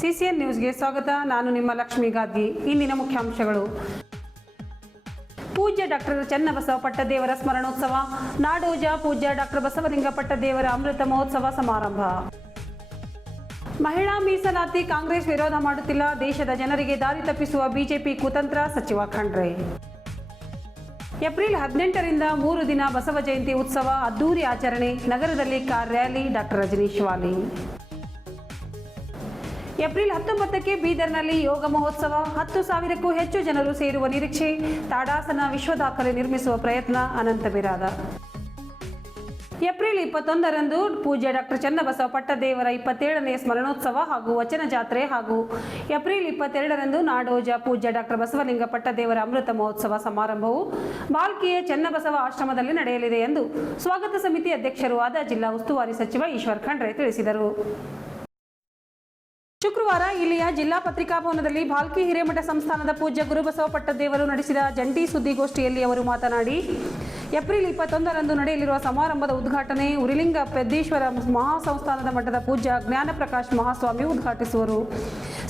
CCN ನ್ಯೂಸ್ಗೆ ಸ್ವಾಗತ. ನಾನು ನಿಮ್ಮ ಲಕ್ಷ್ಮೀ ಗಾದ್ಗಿ. ಇಂದಿನ ಮುಖ್ಯಾಂಶಗಳು: ಪೂಜ್ಯ ಡಾಕ್ಟರ್ ಚನ್ನಬಸವ ಪಟ್ಟದೇವರ ಸ್ಮರಣೋತ್ಸವ, ನಾಡೋಜ ಪೂಜ್ಯ ಡಾಕ್ಟರ್ ಬಸವಲಿಂಗ ಪಟ್ಟದೇವರ ಅಮೃತ ಮಹೋತ್ಸವ ಸಮಾರಂಭ. ಮಹಿಳಾ ಮೀಸಲಾತಿ ಕಾಂಗ್ರೆಸ್ ವಿರೋಧ ಮಾಡುತ್ತಿಲ್ಲ, ದೇಶದ ಜನರಿಗೆ ದಾರಿ ತಪ್ಪಿಸುವ ಬಿಜೆಪಿ ಕುತಂತ್ರ, ಸಚಿವ ಖಂಡ್ರೆ. ಏಪ್ರಿಲ್ 18ರಿಂದ 3 ದಿನ ಬಸವ ಜಯಂತಿ ಉತ್ಸವ ಅದ್ದೂರಿ ಆಚರಣೆ, ನಗರದಲ್ಲಿ ಕಾರ್ ರ್ಯಾಲಿ, ಡಾಕ್ಟರ್ ರಜನೀಶ್ ವಾಲಿ. ಏಪ್ರಿಲ್ 19ಕ್ಕೆ ಬೀದರ್ನಲ್ಲಿ ಯೋಗ ಮಹೋತ್ಸವ, 10,000ಕ್ಕೂ ಹೆಚ್ಚು ಜನರು ಸೇರುವ ನಿರೀಕ್ಷೆ, ತಾಡಾಸನ ವಿಶ್ವ ದಾಖಲೆ ನಿರ್ಮಿಸುವ ಪ್ರಯತ್ನ, ಅನಂತ ಬಿರಾದ. ಏಪ್ರಿಲ್ 21ರಂದು ಪೂಜ್ಯ ಡಾಕ್ಟರ್ ಚನ್ನಬಸವ ಪಟ್ಟದೇವರ 27ನೇ ಸ್ಮರಣೋತ್ಸವ ಹಾಗೂ ವಚನ ಜಾತ್ರೆ ಹಾಗೂ ಏಪ್ರಿಲ್ 22ರಂದು ನಾಡೋಜ ಪೂಜ್ಯ ಡಾಕ್ಟರ್ ಬಸವಲಿಂಗ ಪಟ್ಟದೇವರ ಅಮೃತ ಮಹೋತ್ಸವ ಸಮಾರಂಭವು ಬಾಲ್ಕಿಯ ಚನ್ನಬಸವ ಆಶ್ರಮದಲ್ಲಿ ನಡೆಯಲಿದೆ ಎಂದು ಸ್ವಾಗತ ಸಮಿತಿ ಅಧ್ಯಕ್ಷರೂ ಆದ ಜಿಲ್ಲಾ ಉಸ್ತುವಾರಿ ಸಚಿವ ಈಶ್ವರ್ ಖಂಡ್ರೆ ತಿಳಿಸಿದರು. ಶುಕ್ರವಾರ ಇಲ್ಲಿಯ ಜಿಲ್ಲಾ ಪತ್ರಿಕಾ ಭವನದಲ್ಲಿ ಭಾಲ್ಕಿ ಹಿರೇಮಠ ಸಂಸ್ಥಾನದ ಪೂಜ್ಯ ಗುರುಬಸವ ಪಟ್ಟದೇವರು ನಡೆಸಿದ ಜಂಟಿ ಸುದ್ದಿಗೋಷ್ಠಿಯಲ್ಲಿ ಅವರು ಮಾತನಾಡಿ, ಏಪ್ರಿಲ್ 21ರಂದು ನಡೆಯಲಿರುವ ಸಮಾರಂಭದ ಉದ್ಘಾಟನೆ ಉರಿಲಿಂಗ ಪೆದ್ದೇಶ್ವರ ಮಹಾಸಂಸ್ಥಾನದ ಮಠದ ಪೂಜ್ಯ ಜ್ಞಾನಪ್ರಕಾಶ್ ಮಹಾಸ್ವಾಮಿ ಉದ್ಘಾಟಿಸುವರು.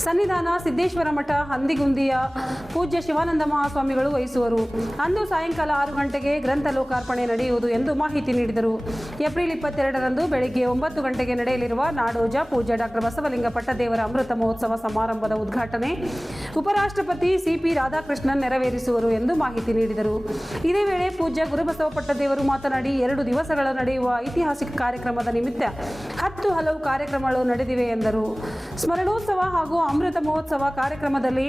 ಸನ್ನಿಧಾನ ಸಿದ್ದೇಶ್ವರ ಮಠ ಹಂದಿಗುಂದಿಯ ಪೂಜ್ಯ ಶಿವಾನಂದ ಮಹಾಸ್ವಾಮಿಗಳು ವಹಿಸುವರು. ಅಂದು ಸಾಯಂಕಾಲ 6 ಗಂಟೆಗೆ ಗ್ರಂಥ ಲೋಕಾರ್ಪಣೆ ನಡೆಯುವುದು ಎಂದು ಮಾಹಿತಿ ನೀಡಿದರು. ಏಪ್ರಿಲ್ 22ರಂದು ಬೆಳಗ್ಗೆ 9 ಗಂಟೆಗೆ ನಡೆಯಲಿರುವ ನಾಡೋಜ ಪೂಜ್ಯ ಡಾಕ್ಟರ್ ಬಸವಲಿಂಗ ಪಟ್ಟದೇವರ ಅಮೃತ ಮಹೋತ್ಸವ ಸಮಾರಂಭದ ಉದ್ಘಾಟನೆ ಉಪರಾಷ್ಟ್ರಪತಿ ಸಿಪಿ ರಾಧಾಕೃಷ್ಣನ್ ನೆರವೇರಿಸುವರು ಎಂದು ಮಾಹಿತಿ ನೀಡಿದರು. ಇದೇ ವೇಳೆ ಪೂಜ್ಯ ಗುರುಬಸವ ಪಟ್ಟದೇವರು ಮಾತನಾಡಿ, 2 ದಿವಸಗಳ ನಡೆಯುವ ಐತಿಹಾಸಿಕ ಕಾರ್ಯಕ್ರಮದ ನಿಮಿತ್ತ 10 ಹಲವು ಕಾರ್ಯಕ್ರಮಗಳು ನಡೆದಿವೆ ಎಂದರು. ಸ್ಮರಣೋತ್ಸವ ಹಾಗೂ ಅಮೃತ ಮಹೋತ್ಸವ ಕಾರ್ಯಕ್ರಮದಲ್ಲಿ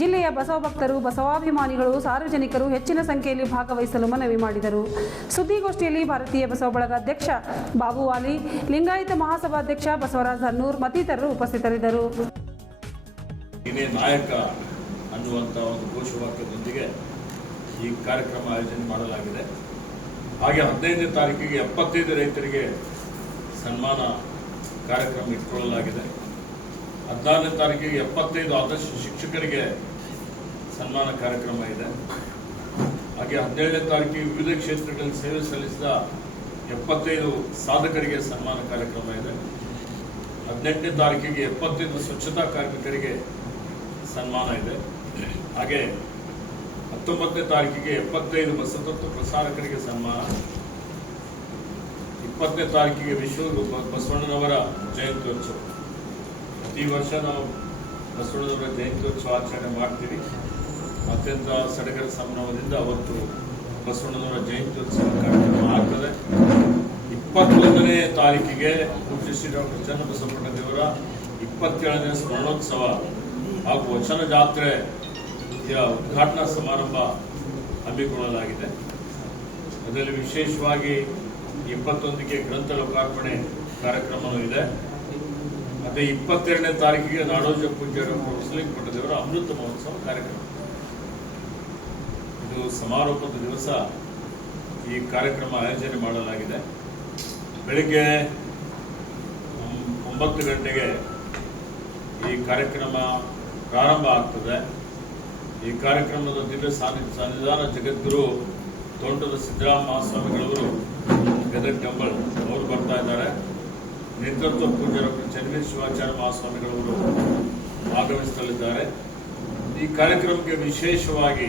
ಜಿಲ್ಲೆಯ ಬಸವ ಭಕ್ತರು, ಬಸವಾಭಿಮಾನಿಗಳು, ಸಾರ್ವಜನಿಕರು ಹೆಚ್ಚಿನ ಸಂಖ್ಯೆಯಲ್ಲಿ ಭಾಗವಹಿಸಲು ಮನವಿ ಮಾಡಿದರು. ಸುದ್ದಿಗೋಷ್ಠಿಯಲ್ಲಿ ಭಾರತೀಯ ಬಸವ ಬಳಗ ಅಧ್ಯಕ್ಷ ಬಾಬುವಾಲಿ, ಲಿಂಗಾಯತ ಮಹಾಸಭಾಧ್ಯಕ್ಷ ಬಸವರಾಜ ಹನ್ನೂರ್ ಮತ್ತಿತರರು ಉಪಸ್ಥಿತರಿದ್ದರು. ನಾಯಕ ಅನ್ನುವಂಥ ಒಂದು ಘೋಷವಾಕ್ಯದೊಂದಿಗೆ ಈ ಕಾರ್ಯಕ್ರಮ ಆಯೋಜನೆ ಮಾಡಲಾಗಿದೆ. ಹಾಗೆ 15ನೇ ತಾರೀಕಿಗೆ 75 ರೈತರಿಗೆ ಸನ್ಮಾನ ಕಾರ್ಯಕ್ರಮ ಇಟ್ಕೊಳ್ಳಲಾಗಿದೆ. 16ನೇ ತಾರೀಕಿಗೆ 75 ಆದರ್ಶ ಶಿಕ್ಷಕರಿಗೆ ಸನ್ಮಾನ ಕಾರ್ಯಕ್ರಮ ಇದೆ. ಹಾಗೆ 17ನೇ ತಾರೀಕಿಗೆ ವಿವಿಧ ಕ್ಷೇತ್ರಗಳಲ್ಲಿ ಸೇವೆ ಸಲ್ಲಿಸಿದ 75 ಸಾಧಕರಿಗೆ ಸನ್ಮಾನ ಕಾರ್ಯಕ್ರಮ ಇದೆ. 18ನೇ ತಾರೀಕಿಗೆ 75 ಸ್ವಚ್ಛತಾ ಕಾರ್ಮಿಕರಿಗೆ ಸನ್ಮಾನ ಇದೆ. ಹಾಗೆ 19ನೇ ತಾರೀಕಿಗೆ 75 ಬಸವತತ್ವ ಪ್ರಸಾರಕರಿಗೆ ಸನ್ಮಾನ. 20ನೇ ತಾರೀಕಿಗೆ ವಿಶ್ವ ಬಸವಣ್ಣನವರ ಜಯಂತ್ಯೋತ್ಸವ. ಪ್ರತಿ ವರ್ಷ ನಾವು ಬಸವಣ್ಣನವರ ಜಯಂತ್ಯೋತ್ಸವ ಆಚರಣೆ ಮಾಡ್ತೀವಿ. ಅತ್ಯಂತ ಸಡಗರ ಸಂಭ್ರಮದಿಂದ ಅವತ್ತು ಬಸವಣ್ಣನವರ ಜಯಂತ್ಯೋತ್ಸವ ಕಾರ್ಯಕ್ರಮ ಆಗ್ತದೆ. 21ನೇ ತಾರೀಕಿಗೆ ಪೂಜ್ಯ ಶ್ರೀ ಡಾಕ್ಟರ್ ಚನ್ನಬಸವ ಪಟ್ಟದೇವರ 27ನೇ ಸ್ಮರಣೋತ್ಸವ ಹಾಗೂ ವಚನ ಜಾತ್ರೆ ಉದ್ಘಾಟನಾ ಸಮಾರಂಭ ಹಮ್ಮಿಕೊಳ್ಳಲಾಗಿದೆ. ಅದರಲ್ಲಿ ವಿಶೇಷವಾಗಿ 21ಕ್ಕೆ ಗ್ರಂಥ ಲೋಕಾರ್ಪಣೆ ಕಾರ್ಯಕ್ರಮವೂ ಇದೆ. ಮತ್ತೆ 22ನೇ ತಾರೀಕಿಗೆ ನಾಡೋಜ ಪೂಜ್ಯ ಡಾಕ್ಟರ್ ಬಸವಲಿಂಗ ಪಟ್ಟದೇವರ ಅಮೃತ ಮಹೋತ್ಸವ ಕಾರ್ಯಕ್ರಮ. ಇದು ಸಮಾರೋಪದ ದಿವಸ ಈ ಕಾರ್ಯಕ್ರಮ ಆಯೋಜನೆ ಮಾಡಲಾಗಿದೆ. ಬೆಳಿಗ್ಗೆ 9 ಗಂಟೆಗೆ ಈ ಕಾರ್ಯಕ್ರಮ ಪ್ರಾರಂಭ ಆಗ್ತದೆ. ಈ ಕಾರ್ಯಕ್ರಮದ ದಿವ್ಯ ಸನ್ನಿಧಾನ ಜಗದ್ಗುರು ತೋಂಟದ ಸಿದ್ದರಾಮ ಮಹಾಸ್ವಾಮಿಗಳವರು ಗದಗ ಟೆಂಪಲ್ ಅವರು ಬರ್ತಾ ಇದ್ದಾರೆ. ನೇತೃತ್ವ ಪೂಜ್ಯ ಡಾಕ್ಟರ್ ಚನ್ನವೀರ ಶಿವಾಚಾರ್ಯ ಮಹಾಸ್ವಾಮಿಗಳವರು ಆಗಮಿಸಲಿದ್ದಾರೆ. ಈ ಕಾರ್ಯಕ್ರಮಕ್ಕೆ ವಿಶೇಷವಾಗಿ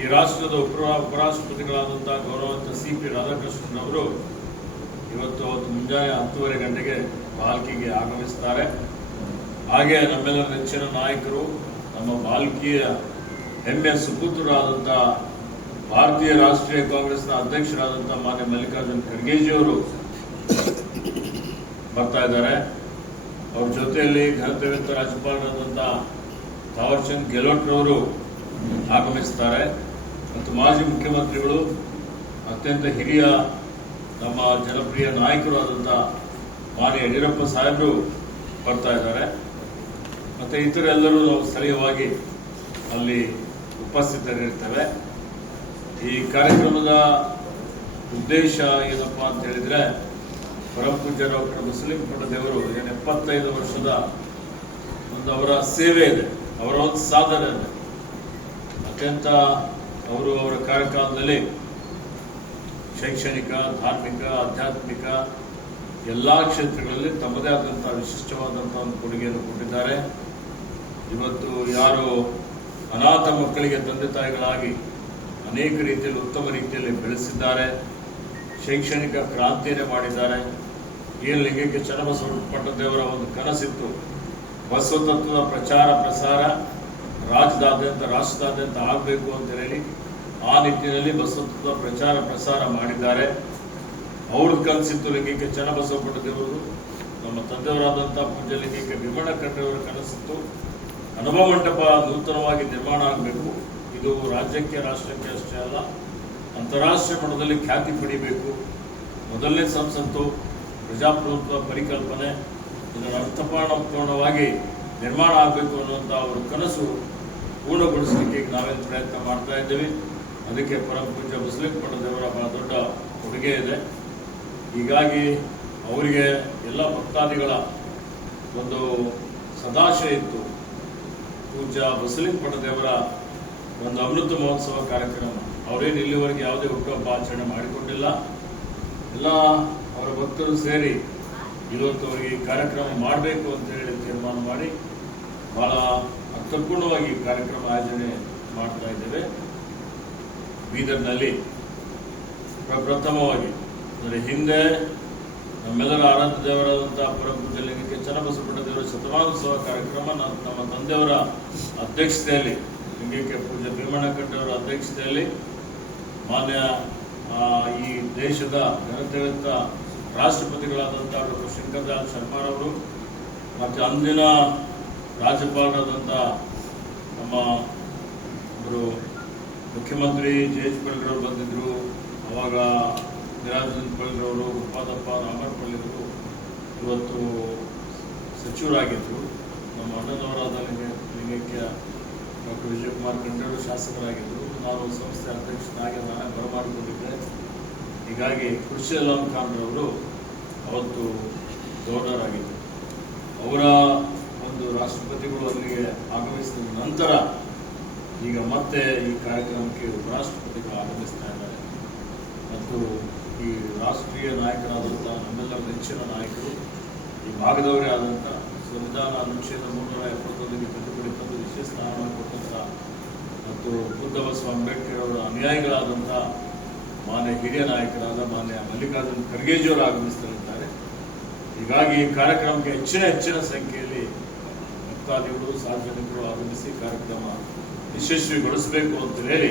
ಈ ರಾಷ್ಟ್ರದ ಉಪರಾಷ್ಟ್ರಪತಿಗಳಾದಂತಹ ಗೌರವಾನ್ವಿತ ಸಿಪಿ ರಾಧಾಕೃಷ್ಣನ್ ಅವರು ಇವತ್ತು ಮುಂಜಾನೆ 10:30 ಗಂಟೆಗೆ ಬಾಲ್ಕಿಗೆ ಆಗಮಿಸುತ್ತಾರೆ. ಹಾಗೆ ನಮ್ಮೆಲ್ಲರ ನೆಚ್ಚಿನ ನಾಯಕರು, ನಮ್ಮ ಬಾಲ್ಕಿಯ ಹೆಮ್ಮೆಯ ಸುಪುತ್ರರಾದಂತಹ ಭಾರತೀಯ ರಾಷ್ಟ್ರೀಯ ಕಾಂಗ್ರೆಸ್ನ ಅಧ್ಯಕ್ಷರಾದಂತಹ ಮಾನ್ಯ ಮಲ್ಲಿಕಾರ್ಜುನ್ ಖರ್ಗೆಜಿಯವರು ಬರ್ತಾ ಇದ್ದಾರೆ. ಅವ್ರ ಜೊತೆಯಲ್ಲಿ ಘನತೆವಂತ ರಾಜ್ಯಪಾಲರಾದಂತಹ ಥಾವರ್ಚಂದ್ ಗೆಹ್ಲೋಟ್ ರವರು ಆಗಮಿಸುತ್ತಾರೆ. ಮತ್ತು ಮಾಜಿ ಮುಖ್ಯಮಂತ್ರಿಗಳು, ಅತ್ಯಂತ ಹಿರಿಯ ನಮ್ಮ ಜನಪ್ರಿಯ ನಾಯಕರು ಆದಂತಹ ಮಾನ್ಯ ಯಡಿಯೂರಪ್ಪ ಸಾಹೇಬರು ಬರ್ತಾ ಇದ್ದಾರೆ. ಮತ್ತೆ ಇತರೆಲ್ಲರೂ ನಾವು ಸ್ಥಳೀಯವಾಗಿ ಅಲ್ಲಿ ಉಪಸ್ಥಿತರಿರ್ತೇವೆ. ಈ ಕಾರ್ಯಕ್ರಮದ ಉದ್ದೇಶ ಏನಪ್ಪಾ ಅಂತ ಹೇಳಿದ್ರೆ, ಪರಮ ಪೂಜ್ಯ ಡಾಕ್ಟರ್ ಬಸವಲಿಂಗ ಪಟ್ಟದೇವರು 75 ವರ್ಷದ ಒಂದು ಅವರ ಸೇವೆ ಇದೆ, ಅವರ ಒಂದು ಸಾಧನೆ ಇದೆ. ಅತ್ಯಂತ ಅವರು ಅವರ ಕಾರ್ಯಕಾಲದಲ್ಲಿ ಶೈಕ್ಷಣಿಕ, ಧಾರ್ಮಿಕ, ಆಧ್ಯಾತ್ಮಿಕ ಎಲ್ಲ ಕ್ಷೇತ್ರಗಳಲ್ಲಿ ತಮ್ಮದೇ ಆದಂಥ ವಿಶಿಷ್ಟವಾದಂಥ ಒಂದು ಕೊಡುಗೆಯನ್ನು ಕೊಟ್ಟಿದ್ದಾರೆ. ಇವತ್ತು ಯಾರು ಅನಾಥ ಮಕ್ಕಳಿಗೆ ತಂದೆ ತಾಯಿಗಳಾಗಿ ಅನೇಕ ರೀತಿಯಲ್ಲಿ ಉತ್ತಮ ರೀತಿಯಲ್ಲಿ ಬೆಳೆಸಿದ್ದಾರೆ, ಶೈಕ್ಷಣಿಕ ಕ್ರಾಂತಿಯನ್ನೇ ಮಾಡಿದ್ದಾರೆ. ಏನು ಲಿಂಗೈಕ್ಯ ಚನ್ನಬಸವಪಟ್ಟದೇವರ ಒಂದು ಕನಸಿತ್ತು, ಬಸವತತ್ವದ ಪ್ರಚಾರ ಪ್ರಸಾರ ರಾಜ್ಯದಾದ್ಯಂತ ರಾಷ್ಟ್ರದಾದ್ಯಂತ ಆಗಬೇಕು ಅಂತ ಹೇಳಿ ಆ ನಿಟ್ಟಿನಲ್ಲಿ ಬಸವತತ್ವದ ಪ್ರಚಾರ ಪ್ರಸಾರ ಮಾಡಿದ್ದಾರೆ. ಅವ್ರ ಕನಸಿತ್ತು ಲಿಂಗೈಕ್ಯ ಚನ್ನಬಸವಪಟ್ಟದೇವರು. ನಮ್ಮ ತಂದೆಯವರಾದಂಥ ಪೂಜ್ಯ ಲಿಂಗೈಕ್ಯ ಭೀಮಣ್ಣ ಖಂಡ್ರೆಯವರ ಕನಸಿತ್ತು, ಅನುಭವ ಮಂಟಪ ನೂತನವಾಗಿ ನಿರ್ಮಾಣ ಆಗಬೇಕು. ಇದು ರಾಜ್ಯಕ್ಕೆ ರಾಷ್ಟ್ರಕ್ಕೆ ಅಷ್ಟೇ ಅಲ್ಲ, ಅಂತಾರಾಷ್ಟ್ರೀಯ ಮಟ್ಟದಲ್ಲಿ ಖ್ಯಾತಿ ಪಡಿಬೇಕು. ಮೊದಲನೇ ಸಂಸತ್ತು ಪ್ರಜಾಪ್ರಭುತ್ವ ಪರಿಕಲ್ಪನೆ ಇದರ ಅರ್ಥಪೂರ್ಣವಾಗಿ ನಿರ್ಮಾಣ ಆಗಬೇಕು ಅನ್ನುವಂಥ ಅವರ ಕನಸು ಪೂರ್ಣಗೊಳಿಸಲಿಕ್ಕೆ ನಾವೇನು ಪ್ರಯತ್ನ ಮಾಡ್ತಾ ಇದ್ದೇವೆ. ಅದಕ್ಕೆ ಪರಮ ಪೂಜ್ಯ ಬಸವಲಿಂಗಪ್ಪದೇವರ ಬಹಳ ದೊಡ್ಡ ಕೊಡುಗೆ ಇದೆ. ಹೀಗಾಗಿ ಅವರಿಗೆ ಎಲ್ಲ ಭಕ್ತಾದಿಗಳ ಒಂದು ಸದಾಶಯ ಇತ್ತು. ಪೂಜ್ಯ ಬಸವಲಿಂಗಪ್ಪದೇವರ ಒಂದು ಅಮೃತ ಮಹೋತ್ಸವ ಕಾರ್ಯಕ್ರಮ ಅವರೇನು ಇಲ್ಲಿವರೆಗೆ ಯಾವುದೇ ಹುಟ್ಟುಹಬ್ಬ ಆಚರಣೆ ಮಾಡಿಕೊಂಡಿಲ್ಲ. ಎಲ್ಲ ಅವರ ಭಕ್ತರು ಸೇರಿ ಇವತ್ತು ಅವರಿಗೆ ಕಾರ್ಯಕ್ರಮ ಮಾಡಬೇಕು ಅಂತ ಹೇಳಿ ತೀರ್ಮಾನ ಮಾಡಿ ಬಹಳ ಅರ್ಥಪೂರ್ಣವಾಗಿ ಕಾರ್ಯಕ್ರಮ ಆಯೋಜನೆ ಮಾಡ್ತಾ ಇದ್ದೇವೆ. ಬೀದರ್ನಲ್ಲಿ ಪ್ರಪ್ರಥಮವಾಗಿ ಅಂದರೆ ಹಿಂದೆ ನಮ್ಮೆಲ್ಲರ ಆರಾಧ್ಯ ದೇವರಾದಂತಹ ಪರಮ ಪೂಜ್ಯ ಲಿಂಗೈಕ್ಯ ಚನ್ನಬಸವಪಟ್ಟದೇವರ ಶತಮಾನೋತ್ಸವ ಕಾರ್ಯಕ್ರಮ ನಮ್ಮ ತಂದೆಯವರ ಅಧ್ಯಕ್ಷತೆಯಲ್ಲಿ, ಲಿಂಗೈಕ್ಯ ಪೂಜ್ಯ ಭೀಮಣ್ಣ ಖಂಡ್ರೆಯವರ ಅಧ್ಯಕ್ಷತೆಯಲ್ಲಿ ಮಾನ್ಯ ಈ ದೇಶದ ಜನತೆಯಂತ ರಾಷ್ಟ್ರಪತಿಗಳಾದಂಥ ಡಾಕ್ಟರ್ ಶಂಕರದಯಾಳ್ ಶರ್ಮಾರವರು ಮತ್ತು ಅಂದಿನ ರಾಜ್ಯಪಾಲರಾದಂಥ ನಮ್ಮ ಅವರು ಮುಖ್ಯಮಂತ್ರಿ ಜಯೇಶ್ ಪಳ್ಳಿರವರು ಬಂದಿದ್ದರು. ಅವಾಗ ನಿರಾಜನ್ ಪಳ್ಳಿರವರು, ಉಪಾದಪ್ಪ ರಾಮಪಳ್ಳಿರವರು ಇವತ್ತು ಸಚಿವರಾಗಿದ್ದರು. ನಮ್ಮ ಅಣ್ಣನವರಾದ ಲಿಂಗೈಕ್ಯ ಡಾಕ್ಟರ್ ವಿಜಯಕುಮಾರ್ ಖಂಡ್ರೆಯವರು ಶಾಸಕರಾಗಿದ್ದರು. ನಾನು ಸಂಸ್ಥೆ ಅಧ್ಯಕ್ಷನಾಗಿ ನಾನೇ ಬರಮಾಡಿಕೊಂಡಿದ್ದೆ. ಹೀಗಾಗಿ ಖುರ್ಷಿ ಅಲಾಂ ಖಾನ್ರವರು ಅವತ್ತು ಗವರ್ನರ್ ಆಗಿದ್ದರು. ಅವರ ಒಂದು ರಾಷ್ಟ್ರಪತಿಗಳು ಅಲ್ಲಿಗೆ ಆಗಮಿಸಿದ ನಂತರ ಈಗ ಮತ್ತೆ ಈ ಕಾರ್ಯಕ್ರಮಕ್ಕೆ ಉಪರಾಷ್ಟ್ರಪತಿಗಳು ಆಗಮಿಸ್ತಾ ಇದ್ದಾರೆ. ಮತ್ತು ಈ ರಾಷ್ಟ್ರೀಯ ನಾಯಕರಾದಂಥ ನಮ್ಮೆಲ್ಲರ ನೆಚ್ಚಿನ ನಾಯಕರು, ಈ ಭಾಗದವರೇ ಆದಂಥ ಸಂವಿಧಾನ ಅನುಚ್ಛೇದ 371ಗೆ ತಿದ್ದುಪಡಿ ತಂದು ವಿಶೇಷ ಸ್ಥಾನಮಾನ ಕೊಟ್ಟಂಥ ಮತ್ತು ಬುದ್ಧ ಬಸವ ಅಂಬೇಡ್ಕರ್ ಅವರ ಅನುಯಾಯಿಗಳಾದಂಥ ಮಾನ್ಯ ಹಿರಿಯ ನಾಯಕರಾದ ಮಾನ್ಯ ಮಲ್ಲಿಕಾರ್ಜುನ್ ಖರ್ಗೆಜಿಯವರು ಆಗಮಿಸಲಿದ್ದಾರೆ. ಹೀಗಾಗಿ ಈ ಕಾರ್ಯಕ್ರಮಕ್ಕೆ ಹೆಚ್ಚಿನ ಸಂಖ್ಯೆಯಲ್ಲಿ ಭಕ್ತಾದಿಗಳು ಸಾರ್ವಜನಿಕರು ಆಗಮಿಸಿ ಕಾರ್ಯಕ್ರಮ ಯಶಸ್ವಿಗೊಳಿಸಬೇಕು ಅಂತ ಹೇಳಿ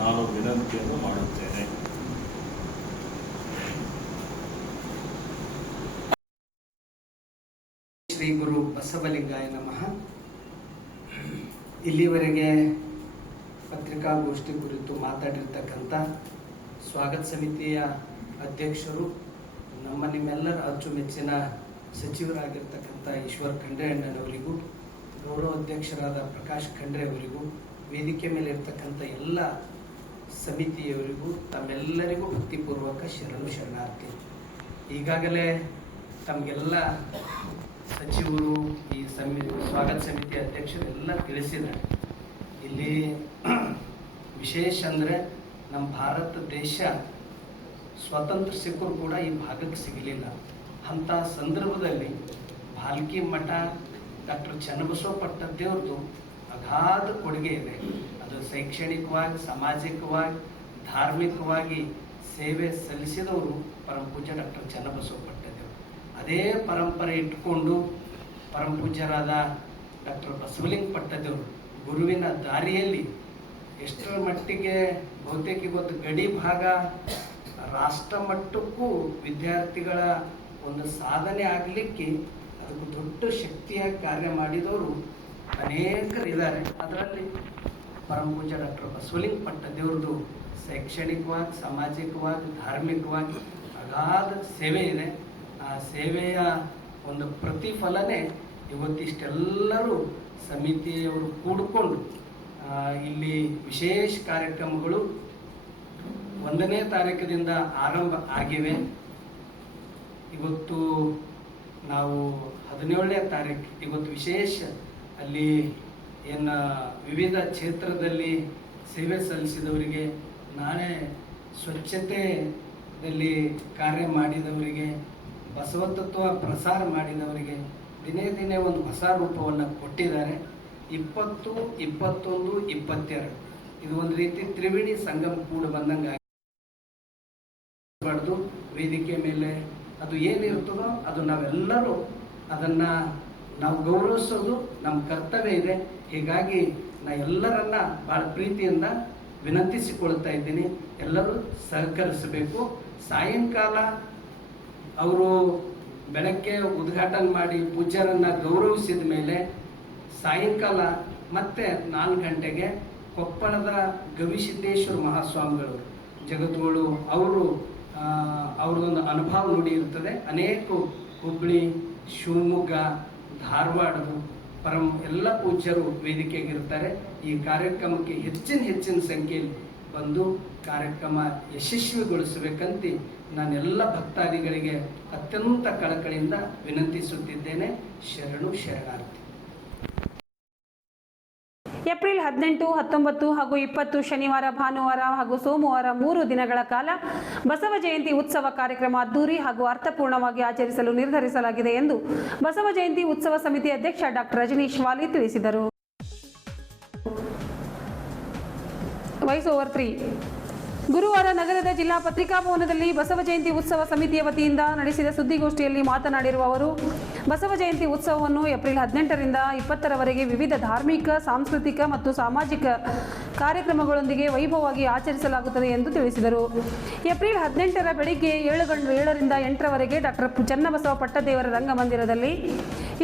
ನಾನು ವಿನಂತಿಯನ್ನು ಮಾಡುತ್ತೇನೆ. ಶ್ರೀ ಗುರು ಬಸವಲಿಂಗಾಯ ನಮಃ. ಇಲ್ಲಿವರೆಗೆ ಪತ್ರಿಕಾಗೋಷ್ಠಿ ಕುರಿತು ಮಾತಾಡಿರ್ತಕ್ಕಂಥ ಸ್ವಾಗತ ಸಮಿತಿಯ ಅಧ್ಯಕ್ಷರು, ನಿಮ್ಮೆಲ್ಲರ ಅಚ್ಚುಮೆಚ್ಚಿನ ಸಚಿವರಾಗಿರ್ತಕ್ಕಂಥ ಈಶ್ವರ್ ಖಂಡ್ರೆ ಅಣ್ಣನವರಿಗೂ, ಗೌರವ ಅಧ್ಯಕ್ಷರಾದ ಪ್ರಕಾಶ್ ಖಂಡ್ರೆ ಅವರಿಗೂ, ವೇದಿಕೆ ಮೇಲೆ ಇರ್ತಕ್ಕಂಥ ಎಲ್ಲ ಸಮಿತಿಯವರಿಗೂ ತಮ್ಮೆಲ್ಲರಿಗೂ ಭಕ್ತಿಪೂರ್ವಕ ಶರಣಾರ್ಥಿ. ಈಗಾಗಲೇ ತಮಗೆಲ್ಲ ಸಚಿವರು, ಈ ಸ್ವಾಗತ ಸಮಿತಿ ಅಧ್ಯಕ್ಷರೆಲ್ಲ ತಿಳಿಸಿದ್ದಾರೆ. ಇಲ್ಲಿ ವಿಶೇಷ ಅಂದರೆ ನಮ್ಮ ಭಾರತ ದೇಶ ಸ್ವಾತಂತ್ರ್ಯ ಸಿಕ್ಕರೂ ಕೂಡ ಈ ಭಾಗಕ್ಕೆ ಸಿಗಲಿಲ್ಲ. ಅಂಥ ಸಂದರ್ಭದಲ್ಲಿ ಭಾಲ್ಕಿ ಮಠ ಡಾಕ್ಟರ್ ಚನ್ನಬಸವಪಟ್ಟದೇವ್ರದ್ದು ಅಗಾಧ ಕೊಡುಗೆ ಇದೆ. ಅದು ಶೈಕ್ಷಣಿಕವಾಗಿ, ಸಾಮಾಜಿಕವಾಗಿ, ಧಾರ್ಮಿಕವಾಗಿ ಸೇವೆ ಸಲ್ಲಿಸಿದವರು ಪರಮ ಪೂಜ್ಯ ಡಾಕ್ಟರ್ ಚನ್ನಬಸವಪಟ್ಟದೇವರು. ಅದೇ ಪರಂಪರೆ ಇಟ್ಟುಕೊಂಡು ಪರಮ ಪೂಜ್ಯರಾದ ಡಾಕ್ಟರ್ ಬಸವಲಿಂಗಪಟ್ಟದೇವರು ಗುರುವಿನ ದಾರಿಯಲ್ಲಿ ಎಷ್ಟರ ಮಟ್ಟಿಗೆ ಬಹುತೇಕ ಇವತ್ತು ಗಡಿ ಭಾಗ ರಾಷ್ಟ್ರ ಮಟ್ಟಕ್ಕೂ ವಿದ್ಯಾರ್ಥಿಗಳ ಒಂದು ಸಾಧನೆ ಆಗಲಿಕ್ಕೆ ಅದಕ್ಕೆ ದೊಡ್ಡ ಶಕ್ತಿಯ ಕಾರ್ಯ ಮಾಡಿದವರು ಅನೇಕರಿದ್ದಾರೆ. ಅದರಲ್ಲಿ ಪರಮ ಪೂಜ್ಯ ಡಾಕ್ಟರ್ ಬಸವಲಿಂಗಪಟ್ಟದೇವ್ರದ್ದು ಶೈಕ್ಷಣಿಕವಾಗಿ, ಸಾಮಾಜಿಕವಾಗಿ, ಧಾರ್ಮಿಕವಾಗಿ ಅಗಾಧ ಸೇವೆ ಇದೆ. ಆ ಸೇವೆಯ ಒಂದು ಪ್ರತಿಫಲನೆ ಇವತ್ತಿಷ್ಟೆಲ್ಲರೂ ಸಮಿತಿಯವರು ಕೂಡಿಕೊಂಡು ಇಲ್ಲಿ ವಿಶೇಷ ಕಾರ್ಯಕ್ರಮಗಳು 1ನೇ ತಾರೀಕಿನಿಂದ ಆರಂಭ ಆಗಿವೆ. ಇವತ್ತು ನಾವು 17ನೇ ತಾರೀಕು, ಇವತ್ತು ವಿಶೇಷ ಅಲ್ಲಿ ಏನು ವಿವಿಧ ಕ್ಷೇತ್ರದಲ್ಲಿ ಸೇವೆ ಸಲ್ಲಿಸಿದವರಿಗೆ, ನಾಳೆ ಸ್ವಚ್ಛತೆಯಲ್ಲಿ ಕಾರ್ಯ ಮಾಡಿದವರಿಗೆ, ಬಸವ ತತ್ವ ಪ್ರಸಾರ ಮಾಡಿದವರಿಗೆ ದಿನೇ ದಿನೇ ಒಂದು ಹೊಸ ರೂಪವನ್ನು ಕೊಟ್ಟಿದ್ದಾರೆ. 20, 21, 22 ಇದು ಒಂದು ರೀತಿ ತ್ರಿವೇಣಿ ಸಂಗಮ ಕೂಡ ಬಂದಂಗೆ ಬಡ್ದು ವೇದಿಕೆ ಮೇಲೆ ಅದು ಏನಿರ್ತದೋ ಅದು ನಾವೆಲ್ಲರೂ ಅದನ್ನು ನಾವು ಗೌರವಿಸೋದು ನಮ್ಮ ಕರ್ತವ್ಯ ಇದೆ. ಹೀಗಾಗಿ ನಾ ಎಲ್ಲರನ್ನ ಭಾಳ ಪ್ರೀತಿಯಿಂದ ವಿನಂತಿಸಿಕೊಳ್ತಾ ಇದ್ದೀನಿ, ಎಲ್ಲರೂ ಸಹಕರಿಸಬೇಕು. ಸಾಯಂಕಾಲ ಅವರು ಬೆಳಗ್ಗೆ ಉದ್ಘಾಟನೆ ಮಾಡಿ ಪೂಜ್ಯರನ್ನು ಗೌರವಿಸಿದ ಮೇಲೆ ಸಾಯಂಕಾಲ ಮತ್ತೆ 4 ಗಂಟೆಗೆ ಕೊಪ್ಪಳದ ಗವಿಸಿದ್ದೇಶ್ವರ ಮಹಾಸ್ವಾಮಿಗಳು ಜಗದ್ಗುರು ಅವರು ಅವ್ರದೊಂದು ಅನುಭವ ನುಡಿ ಇರ್ತದೆ. ಅನೇಕ ಹುಬ್ಬಳ್ಳಿ, ಶಿವಮೊಗ್ಗ, ಧಾರವಾಡದ ಎಲ್ಲ ಪೂಜ್ಯರು ವೇದಿಕೆಗಿರ್ತಾರೆ. ಈ ಕಾರ್ಯಕ್ರಮಕ್ಕೆ ಹೆಚ್ಚಿನ ಸಂಖ್ಯೆಯಲ್ಲಿ ಬಂದು ಕಾರ್ಯಕ್ರಮ ಯಶಸ್ವಿಗೊಳಿಸಬೇಕಂತ ನಾನೆಲ್ಲ ಭಕ್ತಾದಿಗಳಿಗೆ ಅತ್ಯಂತ ಕಳಕಳಿಯಿಂದ ವಿನಂತಿಸುತ್ತಿದ್ದೇನೆ. ಶರಣು ಶರಣಾರ್ಥಿ. ಏಪ್ರಿಲ್ 18, 19 ಹಾಗೂ 20 ಶನಿವಾರ, ಭಾನುವಾರ ಹಾಗೂ ಸೋಮವಾರ 3 ದಿನಗಳ ಕಾಲ ಬಸವ ಜಯಂತಿ ಉತ್ಸವ ಕಾರ್ಯಕ್ರಮ ಅದ್ದೂರಿ ಹಾಗೂ ಅರ್ಥಪೂರ್ಣವಾಗಿ ಆಚರಿಸಲು ನಿರ್ಧರಿಸಲಾಗಿದೆ ಎಂದು ಬಸವ ಜಯಂತಿ ಉತ್ಸವ ಸಮಿತಿ ಅಧ್ಯಕ್ಷ ಡಾಕ್ಟರ್ ರಜನೀಶ್ ವಾಲಿ ತಿಳಿಸಿದರು. Voice over 3. ಗುರುವಾರ ನಗರದ ಜಿಲ್ಲಾ ಪತ್ರಿಕಾ ಭವನದಲ್ಲಿ ಬಸವ ಜಯಂತಿ ಉತ್ಸವ ಸಮಿತಿಯ ವತಿಯಿಂದ ನಡೆಸಿದ ಸುದ್ದಿಗೋಷ್ಠಿಯಲ್ಲಿ ಮಾತನಾಡಿರುವ ಅವರು, ಬಸವ ಜಯಂತಿ ಉತ್ಸವವನ್ನು ಏಪ್ರಿಲ್ 18ರಿಂದ 20ರವರೆಗೆ ವಿವಿಧ ಧಾರ್ಮಿಕ, ಸಾಂಸ್ಕೃತಿಕ ಮತ್ತು ಸಾಮಾಜಿಕ ಕಾರ್ಯಕ್ರಮಗಳೊಂದಿಗೆ ವೈಭವವಾಗಿ ಆಚರಿಸಲಾಗುತ್ತದೆ ಎಂದು ತಿಳಿಸಿದರು. ಏಪ್ರಿಲ್ 18ರ ಬೆಳಿಗ್ಗೆ 7ರಿಂದ 8ರವರೆಗೆ ಡಾಕ್ಟರ್ ಚನ್ನಬಸವ ಪಟ್ಟದೇವರ ರಂಗಮಂದಿರದಲ್ಲಿ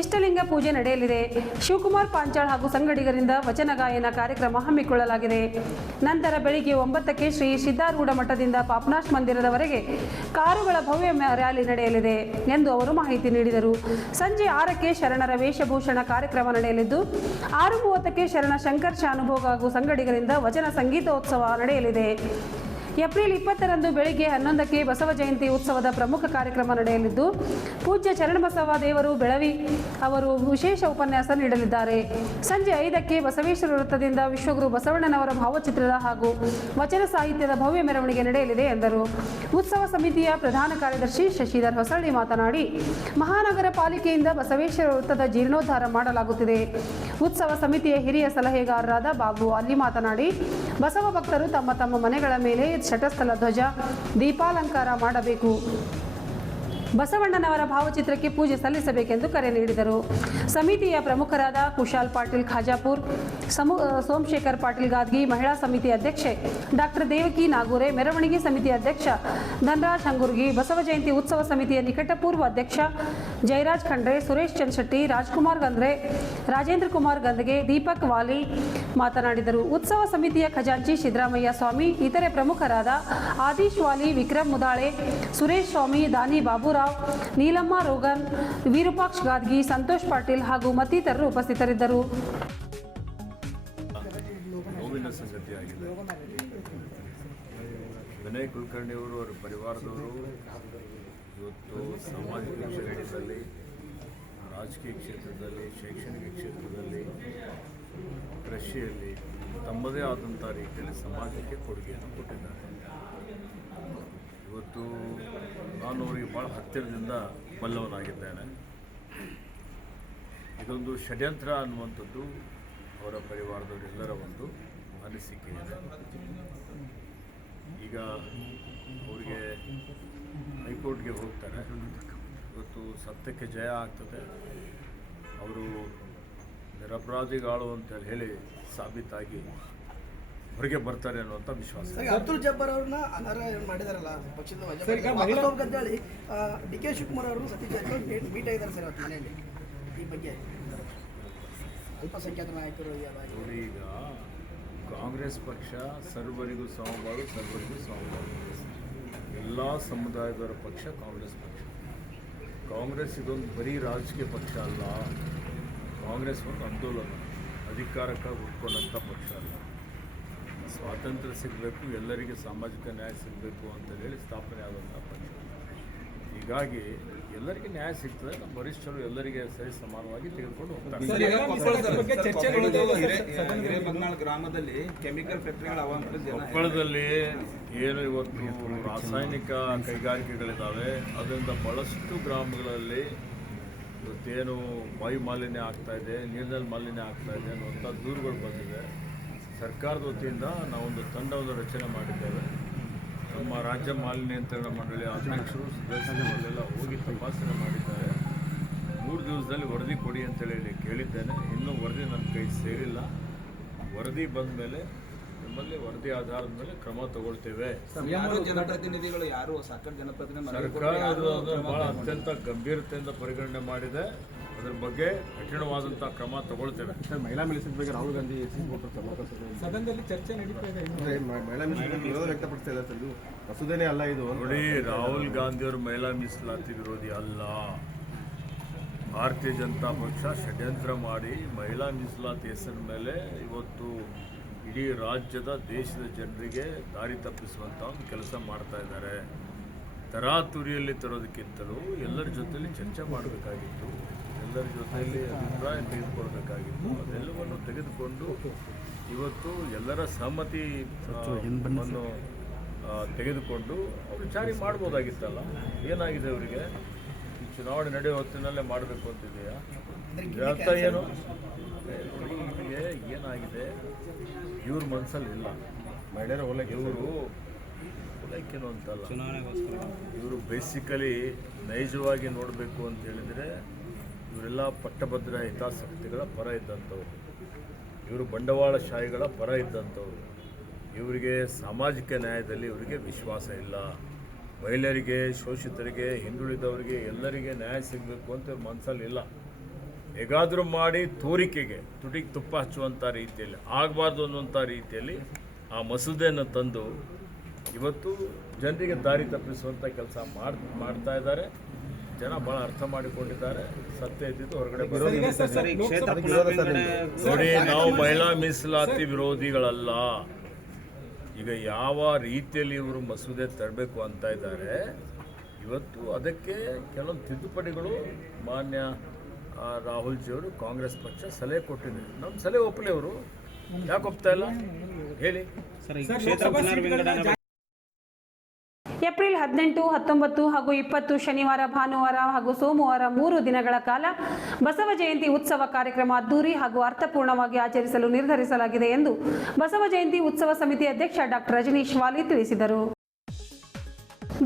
ಇಷ್ಟಲಿಂಗ ಪೂಜೆ ನಡೆಯಲಿದೆ. ಶಿವಕುಮಾರ್ ಪಾಂಚಾಳ್ ಹಾಗೂ ಸಂಗಡಿಗರಿಂದ ವಚನ ಗಾಯನ ಕಾರ್ಯಕ್ರಮ ಹಮ್ಮಿಕೊಳ್ಳಲಾಗಿದೆ. ನಂತರ ಬೆಳಿಗ್ಗೆ 9ಕ್ಕೆ ಶ್ರೀ ಸಿದ್ಧಾರೂಢ ಮಠದಿಂದ ಪಾಪನಾಶ್ ಮಂದಿರದವರೆಗೆ ಕಾರುಗಳ ಭವ್ಯ ರ್ಯಾಲಿ ನಡೆಯಲಿದೆ ಎಂದು ಅವರು ಮಾಹಿತಿ ನೀಡಿದರು. ಸಂಜೆ 6ಕ್ಕೆ ಶರಣರ ವೇಷಭೂಷಣ ಕಾರ್ಯಕ್ರಮ ನಡೆಯಲಿದ್ದು 6:30ಕ್ಕೆ ಶರಣ ಶಂಕರ್ ಶಾನುಭೋಗ ಹಾಗೂ ಸಂಗಡಿಗರಿಂದ ವಚನ ಸಂಗೀತೋತ್ಸವ ನಡೆಯಲಿದೆ. ಏಪ್ರಿಲ್ 20ರಂದು ಬೆಳಿಗ್ಗೆ 11ಕ್ಕೆ ಬಸವ ಜಯಂತಿ ಉತ್ಸವದ ಪ್ರಮುಖ ಕಾರ್ಯಕ್ರಮ ನಡೆಯಲಿದ್ದು ಪೂಜ್ಯ ಚರಣಬಸವ ದೇವರು ಬೆಳವಿ ಅವರು ವಿಶೇಷ ಉಪನ್ಯಾಸ ನೀಡಲಿದ್ದಾರೆ. ಸಂಜೆ 5ಕ್ಕೆ ಬಸವೇಶ್ವರ ವೃತ್ತದಿಂದ ವಿಶ್ವಗುರು ಬಸವಣ್ಣನವರ ಭಾವಚಿತ್ರದ ಹಾಗೂ ವಚನ ಸಾಹಿತ್ಯದ ಭವ್ಯ ಮೆರವಣಿಗೆ ನಡೆಯಲಿದೆ ಎಂದರು. ಉತ್ಸವ ಸಮಿತಿಯ ಪ್ರಧಾನ ಕಾರ್ಯದರ್ಶಿ ಶಶಿಧರ್ ಹೊಸಳ್ಳಿ ಮಾತನಾಡಿ, ಮಹಾನಗರ ಪಾಲಿಕೆಯಿಂದ ಬಸವೇಶ್ವರ ವೃತ್ತದ ಜೀರ್ಣೋದ್ಧಾರ ಮಾಡಲಾಗುತ್ತಿದೆ. ಉತ್ಸವ ಸಮಿತಿಯ ಹಿರಿಯ ಸಲಹೆಗಾರರಾದ ಬಾಬು ಅಲ್ಲಿ ಮಾತನಾಡಿ, ಬಸವ ಭಕ್ತರು ತಮ್ಮ ತಮ್ಮ ಮನೆಗಳ ಮೇಲೆ ಶಟಸ್ಥಲ ಧ್ವಜ, ದೀಪಾಲಂಕಾರ ಮಾಡಬೇಕು, ಬಸವಣ್ಣನವರ ಭಾವಚಿತ್ರಕ್ಕೆ ಪೂಜೆ ಸಲ್ಲಿಸಬೇಕೆಂದು ಕರೆ ನೀಡಿದರು. ಸಮಿತಿಯ ಪ್ರಮುಖರಾದ ಕುಶಾಲ್ ಪಾಟೀಲ್ ಖಾಜಾಪುರ್, ಸೋಮಶೇಖರ್ ಪಾಟೀಲ್ ಗಾದ್ಗಿ, ಮಹಿಳಾ ಸಮಿತಿ ಅಧ್ಯಕ್ಷೆ ಡಾಕ್ಟರ್ ದೇವಕಿ ನಾಗೂರೆ, ಮೆರವಣಿಗೆ ಸಮಿತಿ ಅಧ್ಯಕ್ಷ ಧನರಾಜ್ ಹಂಗುರ್ಗಿ, ಬಸವ ಜಯಂತಿ ಉತ್ಸವ ಸಮಿತಿಯ ನಿಕಟಪೂರ್ವ ಅಧ್ಯಕ್ಷ ಜಯರಾಜ್ ಖಂಡ್ರೆ, ಸುರೇಶ್ ಚಂದ್ಶೆಟ್ಟಿ, ರಾಜ್ಕುಮಾರ್ ಗಂದ್ರೆ, ರಾಜೇಂದ್ರ ಕುಮಾರ್ ಗಂದಗೆ, ದೀಪಕ್ ವಾಲಿ ಮಾತನಾಡಿದರು. ಉತ್ಸವ ಸಮಿತಿಯ ಖಜಾಂಚಿ ಸಿದ್ದರಾಮಯ್ಯ ಸ್ವಾಮಿ, ಇತರೆ ಪ್ರಮುಖರಾದ ಆದೀಶ್ ವಾಲಿ, ವಿಕ್ರಮ್ ಮುದಾಳೆ, ಸುರೇಶ್ ಸ್ವಾಮಿ, ದಾನಿ ಬಾಬುರಾವ್, ನೀಲಮ್ಮ ರೋಗನ್, ವಿರೂಪಾಕ್ಷ ಗಾದ್ಗಿ, ಸಂತೋಷ್ ಪಾಟೀಲ್ ಹಾಗೂ ಮತ್ತಿತರರು ಉಪಸ್ಥಿತರಿದ್ದರು. ನೋವಿನ ಸಂಗತಿಯಾಗಿದೆ. ವಿನಯ್ ಕುಲಕರ್ಣಿಯವರು, ಅವರ ಪರಿವಾರದವರು ಇವತ್ತು ಸಾಮಾಜಿಕ ಕ್ಷೇತ್ರದಲ್ಲಿ, ರಾಜಕೀಯ ಕ್ಷೇತ್ರದಲ್ಲಿ, ಶೈಕ್ಷಣಿಕ ಕ್ಷೇತ್ರದಲ್ಲಿ, ಕೃಷಿಯಲ್ಲಿ ತಮ್ಮದೇ ಆದಂಥ ರೀತಿಯಲ್ಲಿ ಸಮಾಜಕ್ಕೆ ಕೊಡುಗೆಯನ್ನು ಕೊಟ್ಟಿದ್ದಾರೆ. ಇವತ್ತು ನಾನು ಅವರಿಗೆ ಭಾಳ ಹತ್ತಿರದಿಂದ ಬಲ್ಲವನಾಗಿದ್ದೇನೆ. ಇದೊಂದು ಷಡ್ಯಂತ್ರ ಅನ್ನುವಂಥದ್ದು ಅವರ ಪರಿವಾರದವರೆಲ್ಲರ ಒಂದು ಅನಿಸಿಕೆ ಇದೆ. ಈಗ ಅವರಿಗೆ ಹೈಕೋರ್ಟ್ಗೆ ಹೋಗ್ತಾರೆ. ಇವತ್ತು ಸತ್ಯಕ್ಕೆ ಜಯ ಆಗ್ತದೆ. ಅವರು ನಿರಪರಾಧಿಗಳು ಅಂತ ಹೇಳಿ ಸಾಬೀತಾಗಿ ಹೊರಗೆ ಬರ್ತಾರೆ ಅನ್ನುವಂಥ ವಿಶ್ವಾಸ. ಅಬ್ದುಲ್ ಜಬ್ಬಾರ್ ಅವ್ರನ್ನ ಅನರ್ಹ ಮಾಡಿದಾರಲ್ಲ ಪಕ್ಷದ ಗದ್ದಾಳಿ, ಡಿ ಕೆ ಶಿವಕುಮಾರ್ ಅವರು ಸತೀಶ್ ಜಾರಕಿಹೊಳಿ ಮೀಟ್ ಆಗಿದ್ದಾರೆ ಸರ್ ಅವತ್ತು ಮನೆಯಲ್ಲಿ. ಈ ಬಗ್ಗೆ ಅಲ್ಪಸಂಖ್ಯಾತ ನಾಯಕರು ನೋಡಿ, ಈಗ ಕಾಂಗ್ರೆಸ್ ಪಕ್ಷ ಸರ್ವರಿಗೂ ಸಮಬಾಳು, ಸರ್ವರಿಗೂ ಸಮಬಾಳು. ಎಲ್ಲ ಸಮುದಾಯದವರ ಪಕ್ಷ ಕಾಂಗ್ರೆಸ್ ಪಕ್ಷ. ಕಾಂಗ್ರೆಸ್ ಇದೊಂದು ಬರೀ ರಾಜಕೀಯ ಪಕ್ಷ ಅಲ್ಲ. ಕಾಂಗ್ರೆಸ್ ಒಂದು ಆಂದೋಲನ, ಅಧಿಕಾರಕ್ಕಾಗಿ ಹುಟ್ಕೊಂಡಂಥ ಪಕ್ಷ ಅಲ್ಲ. ಸ್ವಾತಂತ್ರ್ಯ ಸಿಗಬೇಕು, ಎಲ್ಲರಿಗೆ ಸಾಮಾಜಿಕ ನ್ಯಾಯ ಸಿಗಬೇಕು ಅಂತ ಹೇಳಿ ಸ್ಥಾಪನೆ ಆದಂಥ ಪಕ್ಷ. ಹೀಗಾಗಿ ಎಲ್ಲರಿಗೆ ನ್ಯಾಯ ಸಿಗ್ತದೆ. ನಮ್ಮ ವರಿಷ್ಠರು ಎಲ್ಲರಿಗೆ ಸರಿ ಸಮಾನವಾಗಿ ತೆಗೆದುಕೊಂಡು ಹೋಗ್ತಾರೆ. ಹಿರೇಬಗ್ನಾಳ್ ಗ್ರಾಮದಲ್ಲಿ ಕೆಮಿಕಲ್ ಫ್ಯಾಕ್ಟರಿಗಳ ಕೊಪ್ಪಳದಲ್ಲಿ ಏನು ಇವತ್ತು ರಾಸಾಯನಿಕ ಕೈಗಾರಿಕೆಗಳಿದ್ದಾವೆ, ಅದರಿಂದ ಬಹಳಷ್ಟು ಗ್ರಾಮಗಳಲ್ಲಿ ಇವತ್ತೇನು ವಾಯು ಮಾಲಿನ್ಯ ಆಗ್ತಾ ಇದೆ, ನೀರಿನಲ್ಲಿ ಮಾಲಿನ್ಯ ಆಗ್ತಾ ಇದೆ ಅನ್ನುವಂಥ ದೂರುಗಳು ಬಂದಿದೆ. ಸರ್ಕಾರದ ವತಿಯಿಂದ ನಾವೊಂದು ತಂಡವನ್ನು ರಚನೆ ಮಾಡಿದ್ದೇವೆ. ನಮ್ಮ ರಾಜ್ಯ ಮಾಲಿನ್ಯ ನಿಯಂತ್ರಣ ಮಂಡಳಿಯ ಅಧ್ಯಕ್ಷರು ಸದಸ್ಯರುಗಳೆಲ್ಲ ಹೋಗಿ ತಪಾಸಣೆ ಮಾಡಿದ್ದಾರೆ. 3 ದಿವಸದಲ್ಲಿ ವರದಿ ಕೊಡಿ ಅಂತೇಳಿ ಕೇಳಿದ್ದೇನೆ. ಇನ್ನೂ ವರದಿ ನನ್ನ ಕೈ ಸೇರಿಲ್ಲ. ವರದಿ ಬಂದ ಮೇಲೆ ನಮ್ಮಲ್ಲಿ ವರದಿ ಆಧಾರದ ಮೇಲೆ ಕ್ರಮ ತಗೊಳ್ತೇವೆ. ಜನಪ್ರತಿನಿಧಿಗಳು ಯಾರು ಸಾಕಷ್ಟು ಜನಪ್ರತಿನಿಧಿಗಳು ಸರ್ಕಾರ ಬಹಳ ಅತ್ಯಂತ ಗಂಭೀರತೆಯಿಂದ ಪರಿಗಣನೆ ಮಾಡಿದೆ. ಅದರ ಬಗ್ಗೆ ಕಠಿಣವಾದಂಥ ಕ್ರಮ ತಗೊಳ್ತೇವೆ. ಸರ್, ಮಹಿಳಾ ಮಿಲಿಟರಿ ಬಗ್ಗೆ ರಾಹುಲ್ ಗಾಂಧಿ ಸದನದಲ್ಲಿ ಚರ್ಚೆ ನಡೀತಾ ಇದೆ. ಮಹಿಳಾ ಮಿಲಿಟರಿ ವಿರೋಧ ವ್ಯಕ್ತಪಡಿಸ್ತಾ ಇದೆ ಸರ್. ಇದು ಮಸೂದೆನೇ ಅಲ್ಲ ಇದು. ನೋಡಿ, ರಾಹುಲ್ ಗಾಂಧಿಯವರು ಮಹಿಳಾ ಮೀಸಲಾತಿ ವಿರೋಧಿ ಅಲ್ಲ. ಭಾರತೀಯ ಜನತಾ ಪಕ್ಷ ಷಡ್ಯಂತ್ರ ಮಾಡಿ ಮಹಿಳಾ ಮೀಸಲಾತಿ ಹೆಸರಿನ ಮೇಲೆ ಇವತ್ತು ಇಡೀ ರಾಜ್ಯದ ದೇಶದ ಜನರಿಗೆ ದಾರಿ ತಪ್ಪಿಸುವಂಥ ಒಂದು ಕೆಲಸ ಮಾಡ್ತಾ ಇದ್ದಾರೆ. ತರಾತುರಿಯಲ್ಲಿ ತರೋದಕ್ಕಿಂತಲೂ ಎಲ್ಲರ ಜೊತೆಯಲ್ಲಿ ಚರ್ಚೆ ಮಾಡಬೇಕಾಗಿತ್ತು, ಎಲ್ಲರ ಜೊತೆಯಲ್ಲಿ ಅಭಿಪ್ರಾಯ ತೆಗೆದುಕೊಳ್ಬೇಕಾಗಿತ್ತು. ಅದೆಲ್ಲವನ್ನು ತೆಗೆದುಕೊಂಡು ಇವತ್ತು ಎಲ್ಲರ ಸಹಮತಿಯನ್ನು ತೆಗೆದುಕೊಂಡು ಅವರು ಜಾರಿ ಮಾಡ್ಬೋದಾಗಿತ್ತಲ್ಲ. ಏನಾಗಿದೆ ಅವರಿಗೆ? ಈ ಚುನಾವಣೆ ನಡೆಯೋ ಹೊತ್ತಿನಲ್ಲೇ ಮಾಡಬೇಕು ಅಂತಿದೆಯಾ? ಅರ್ಥ ಏನು? ಇವರಿಗೆ ಏನಾಗಿದೆ, ಇವ್ರ ಮನಸ್ಸಲ್ಲಿ ಇಲ್ಲ. ಮಹಿಳೆಯರ ಓಲೈಕೆ ಇವರು ಓಲೈಕೆನೂ ಅಂತಲ್ಲ, ಇವರು ಬೇಸಿಕಲಿ ನೈಜವಾಗಿ ನೋಡಬೇಕು ಅಂತ ಹೇಳಿದರೆ ಇವರೆಲ್ಲ ಪಟ್ಟಭದ್ರ ಹಿತಾಸಕ್ತಿಗಳ ಪರ ಇದ್ದಂಥವ್ರು. ಇವರು ಬಂಡವಾಳಶಾಹಿಗಳ ಪರ ಇದ್ದಂಥವ್ರು. ಇವರಿಗೆ ಸಾಮಾಜಿಕ ನ್ಯಾಯದಲ್ಲಿ ಇವರಿಗೆ ವಿಶ್ವಾಸ ಇಲ್ಲ. ಮಹಿಳೆಯರಿಗೆ, ಶೋಷಿತರಿಗೆ, ಹಿಂದುಳಿದವರಿಗೆ ಎಲ್ಲರಿಗೆ ನ್ಯಾಯ ಸಿಗಬೇಕು ಅಂತ ಇವ್ರ ಮನಸ್ಸಲ್ಲಿ ಇಲ್ಲ. ಹೇಗಾದರೂ ಮಾಡಿ ತೋರಿಕೆಗೆ ತುಟಿಗೆ ತುಪ್ಪ ಹಚ್ಚುವಂಥ ರೀತಿಯಲ್ಲಿ, ಆಗಬಾರ್ದು ಅನ್ನುವಂಥ ರೀತಿಯಲ್ಲಿ ಆ ಮಸೂದೆಯನ್ನು ತಂದು ಇವತ್ತು ಜನರಿಗೆ ದಾರಿ ತಪ್ಪಿಸುವಂಥ ಕೆಲಸ ಮಾಡ್ತಾ ಇದ್ದಾರೆ. ಜನ ಭಾಳ ಅರ್ಥ ಮಾಡಿಕೊಂಡಿದ್ದಾರೆ. ಸತ್ಯ ಇದ್ದಿದ್ದು ಹೊರಗಡೆ ಬರೋದು. ನೋಡಿ, ನಾವು ಮಹಿಳಾ ಮೀಸಲಾತಿ ವಿರೋಧಿಗಳಲ್ಲ. ಈಗ ಯಾವ ರೀತಿಯಲ್ಲಿ ಇವರು ಮಸೂದೆ ತರಬೇಕು ಅಂತ ಇದ್ದಾರೆ, ಇವತ್ತು ಅದಕ್ಕೆ ಕೆಲವೊಂದು ತಿದ್ದುಪಡಿಗಳು ಮಾನ್ಯ ರಾಹುಲ್ ಜಿಯವರು ಕಾಂಗ್ರೆಸ್ ಪಕ್ಷ ಸಲಹೆ ಕೊಟ್ಟಿದೆ. ನಮ್ಮ ಸಲಹೆ ಒಪ್ಪಲಿ. ಅವರು ಯಾಕೆ ಒಪ್ತಾ ಇಲ್ಲ ಹೇಳಿ? ಏಪ್ರಿಲ್ 18, 19 ಹಾಗೂ 20 ಶನಿವಾರ, ಭಾನುವಾರ ಹಾಗೂ ಸೋಮವಾರ 3 ದಿನಗಳ ಕಾಲ ಬಸವ ಜಯಂತಿ ಉತ್ಸವ ಕಾರ್ಯಕ್ರಮ ಅದ್ದೂರಿ ಹಾಗೂ ಅರ್ಥಪೂರ್ಣವಾಗಿ ಆಚರಿಸಲು ನಿರ್ಧರಿಸಲಾಗಿದೆ ಎಂದು ಬಸವ ಜಯಂತಿ ಉತ್ಸವ ಸಮಿತಿ ಅಧ್ಯಕ್ಷ ಡಾಕ್ಟರ್ ರಜನೀಶ್ ವಾಲಿ ತಿಳಿಸಿದರು.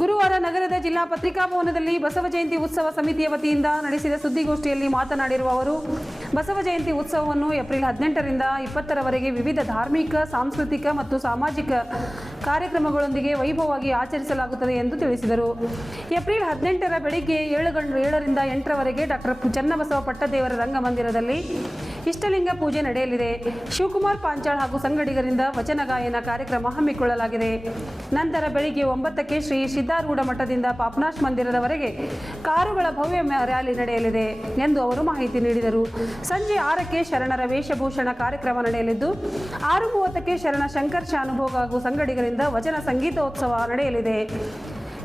ಗುರುವಾರ ನಗರದ ಜಿಲ್ಲಾ ಪತ್ರಿಕಾಭವನದಲ್ಲಿ ಬಸವ ಜಯಂತಿ ಉತ್ಸವ ಸಮಿತಿಯ ವತಿಯಿಂದ ನಡೆಸಿದ ಸುದ್ದಿಗೋಷ್ಠಿಯಲ್ಲಿ ಮಾತನಾಡಿರುವ ಅವರು, ಬಸವ ಜಯಂತಿ ಉತ್ಸವವನ್ನು ಏಪ್ರಿಲ್ 18ರಿಂದ 20ರವರೆಗೆ ವಿವಿಧ ಧಾರ್ಮಿಕ, ಸಾಂಸ್ಕೃತಿಕ ಮತ್ತು ಸಾಮಾಜಿಕ ಕಾರ್ಯಕ್ರಮಗಳೊಂದಿಗೆ ವೈಭವವಾಗಿ ಆಚರಿಸಲಾಗುತ್ತದೆ ಎಂದು ತಿಳಿಸಿದರು. ಏಪ್ರಿಲ್ 18ರ ಬೆಳಿಗ್ಗೆ 7ರಿಂದ 8ರವರೆಗೆ ಡಾಕ್ಟರ್ ಚನ್ನಬಸವ ಪಟ್ಟದೇವರ ರಂಗಮಂದಿರದಲ್ಲಿ ಇಷ್ಟಲಿಂಗ ಪೂಜೆ ನಡೆಯಲಿದೆ. ಶಿವಕುಮಾರ್ ಪಾಂಚಾಳ್ ಹಾಗೂ ಸಂಗಡಿಗರಿಂದ ವಚನ ಗಾಯನ ಕಾರ್ಯಕ್ರಮ ಹಮ್ಮಿಕೊಳ್ಳಲಾಗಿದೆ. ನಂತರ ಬೆಳಿಗ್ಗೆ 9ಕ್ಕೆ ಶ್ರೀ ಸಿದ್ದಾರೂಢ ಮಠದಿಂದ ಪಾಪನಾಶ್ ಮಂದಿರದವರೆಗೆ ಕಾರುಗಳ ಭವ್ಯ ರ್ಯಾಲಿ ನಡೆಯಲಿದೆ ಎಂದು ಅವರು ಮಾಹಿತಿ ನೀಡಿದರು. ಸಂಜೆ 6ಕ್ಕೆ ಶರಣರ ವೇಷಭೂಷಣ ಕಾರ್ಯಕ್ರಮ ನಡೆಯಲಿದ್ದು 6:30ಕ್ಕೆ ಶರಣ ಶಂಕರ್ ಶಾನುಭೋಗ ಹಾಗೂ ಸಂಗಡಿಗರಿಂದ ವಚನ ಸಂಗೀತೋತ್ಸವ ನಡೆಯಲಿದೆ.